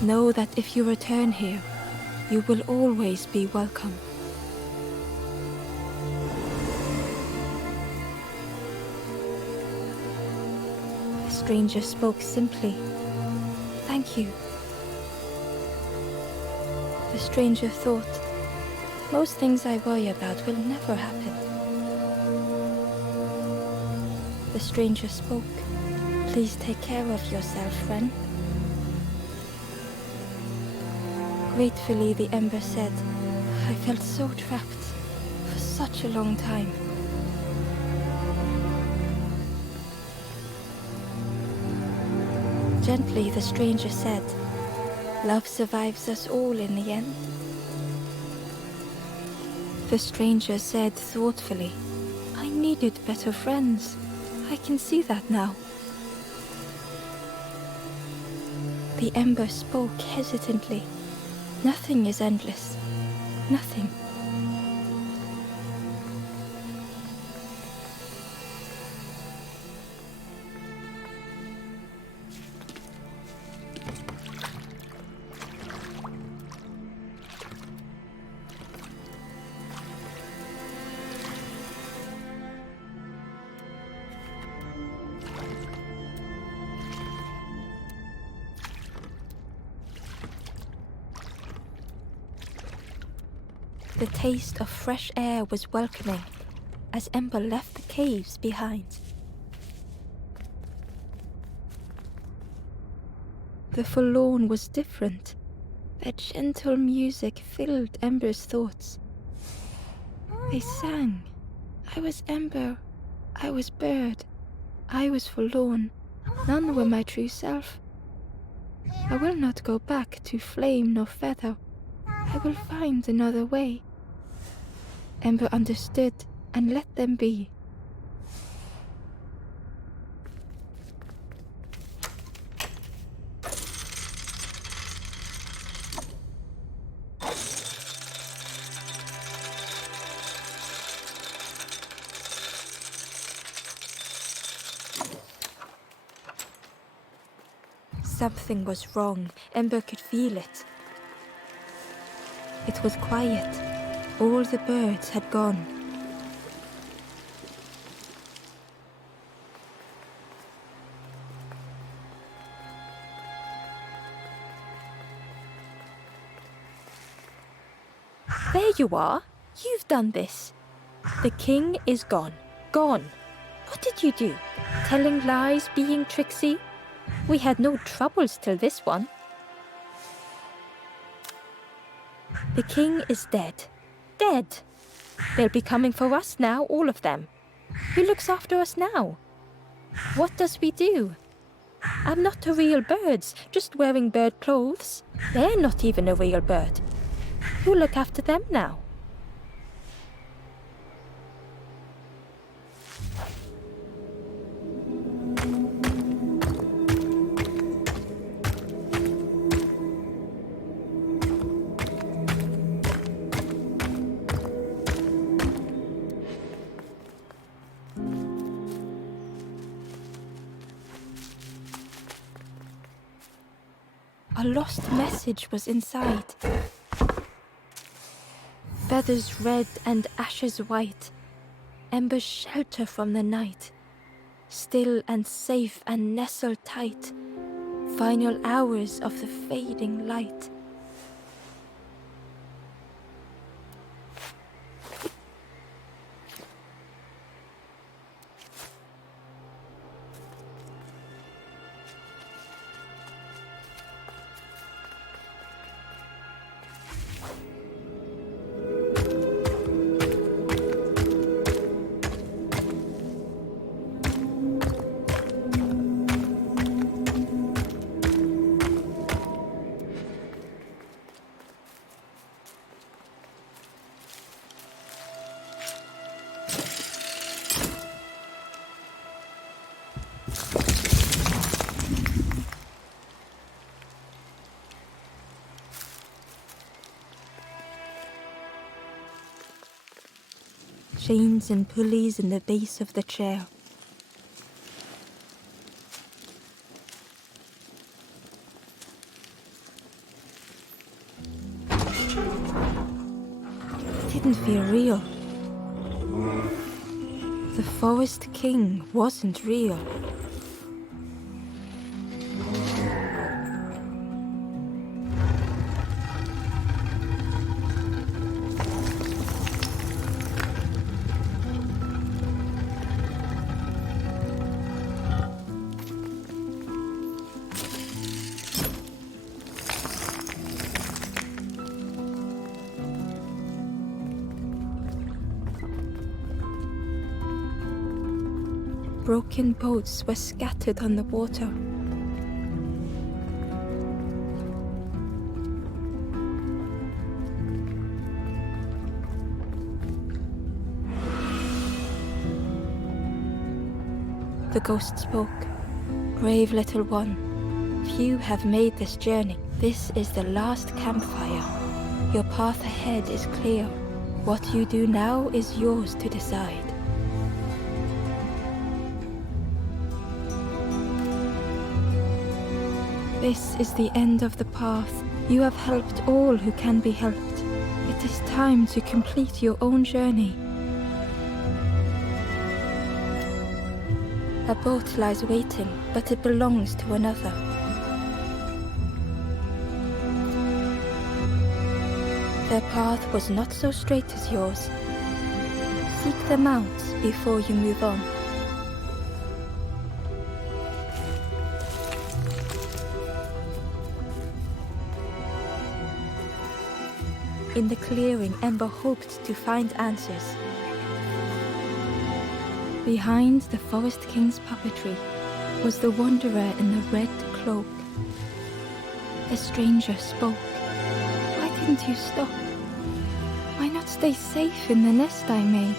Know that if you return here, you will always be welcome. The stranger spoke simply. Thank you. The stranger thought, most things I worry about will never happen. The stranger spoke. Please take care of yourself, friend. Gratefully, the ember said, I felt so trapped for such a long time. Gently, the stranger said, love survives us all in the end. The stranger said thoughtfully, I needed better friends. I can see that now. The ember spoke hesitantly. Nothing is endless. Nothing. The taste of fresh air was welcoming as Ember left the caves behind. The Forlorn was different. Their gentle music filled Ember's thoughts. They sang. I was Ember. I was bird. I was Forlorn. None were my true self. I will not go back to flame nor feather. I will find another way. Ember understood and let them be. Something was wrong. Ember could feel it. It was quiet. All the birds had gone. There you are. You've done this. The king is gone. Gone. What did you do? Telling lies, being tricksy? We had no troubles till this one. The king is dead. Dead. They'll be coming for us now, all of them. Who looks after us now? What does we do? I'm not a real bird, just wearing bird clothes. They're not even a real bird. Who look after them now? A lost message was inside. Feathers red and ashes white. Embers shelter from the night. Still and safe and nestled tight. Final hours of the fading light. chains and pulleys in the base of the chair. It didn't feel real. The Forest King wasn't real. Broken boats were scattered on the water. The ghost spoke. "Brave little one, few have made this journey. This is the last campfire. Your path ahead is clear. What you do now is yours to decide." This is the end of the path. You have helped all who can be helped. It is time to complete your own journey. A boat lies waiting, but it belongs to another. Their path was not so straight as yours. Seek them out before you move on. In the clearing, Ember hoped to find answers. Behind the Forest King's puppetry was the wanderer in the red cloak. The stranger spoke. "Why didn't you stop? Why not stay safe in the nest I made?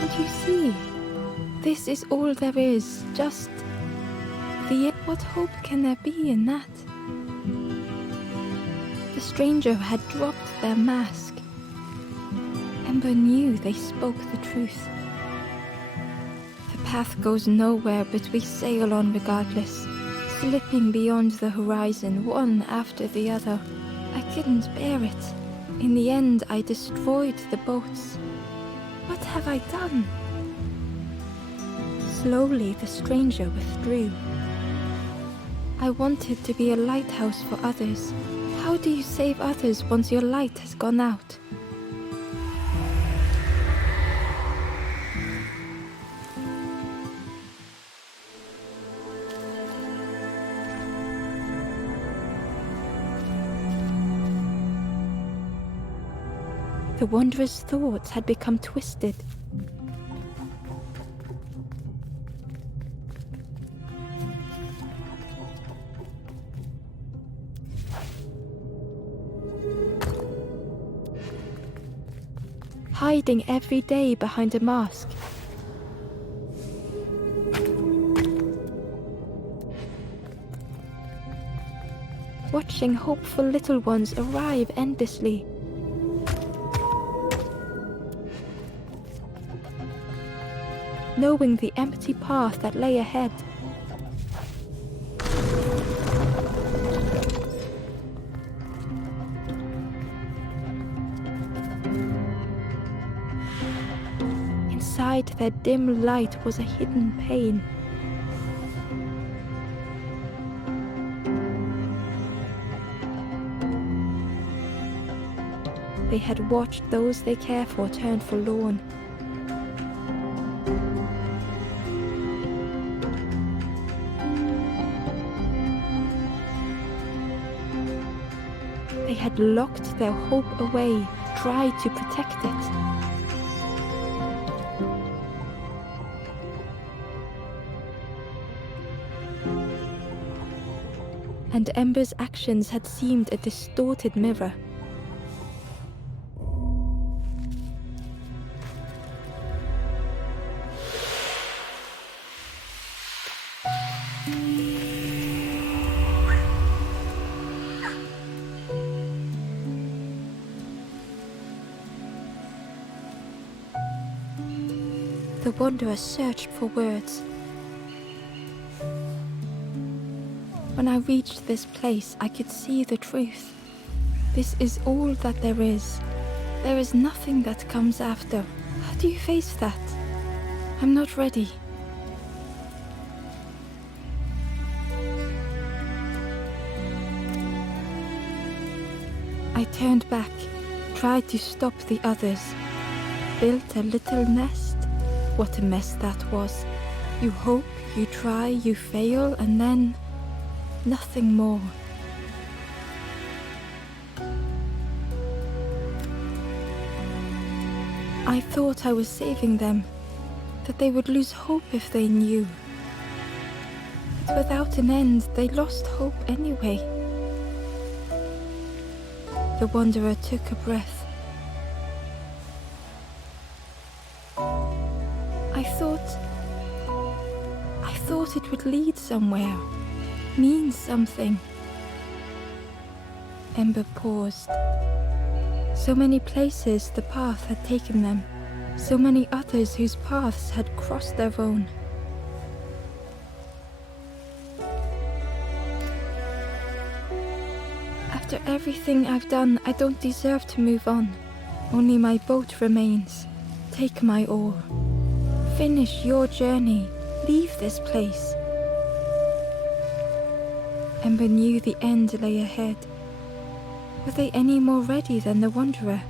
Can't you see? This is all there is, just the end. What hope can there be in that?" The stranger had dropped their mask. Ember knew they spoke the truth. The path goes nowhere, but we sail on regardless, slipping beyond the horizon, one after the other. I couldn't bear it. In the end, I destroyed the boats. What have I done? Slowly, the stranger withdrew. I wanted to be a lighthouse for others. How do you save others once your light has gone out? The wanderer's thoughts had become twisted. Hiding every day behind a mask. Watching hopeful little ones arrive endlessly. Knowing the empty path that lay ahead. Inside their dim light was a hidden pain. They had watched those they care for turn forlorn. They had locked their hope away, tried to protect it. And Ember's actions had seemed a distorted mirror. The wanderer searched for words. When I reached this place, I could see the truth. This is all that there is. There is nothing that comes after. How do you face that? I'm not ready. I turned back, tried to stop the others. Built a little nest. What a mess that was. You hope, you try, you fail, and then nothing more. I thought I was saving them, that they would lose hope if they knew. But without an end, they lost hope anyway. The wanderer took a breath. I thought it would lead somewhere, mean something. Ember paused. So many places the path had taken them, so many others whose paths had crossed their own. After everything I've done, I don't deserve to move on. Only my boat remains. Take my oar. Finish your journey. Leave this place. Ember knew the end lay ahead. Were they any more ready than the wanderer?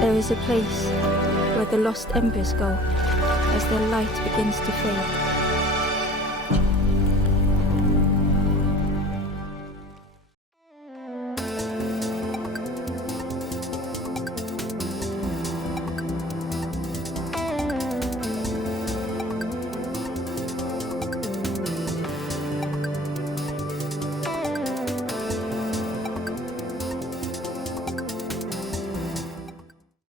There is a place where the lost embers go as their light begins to fade.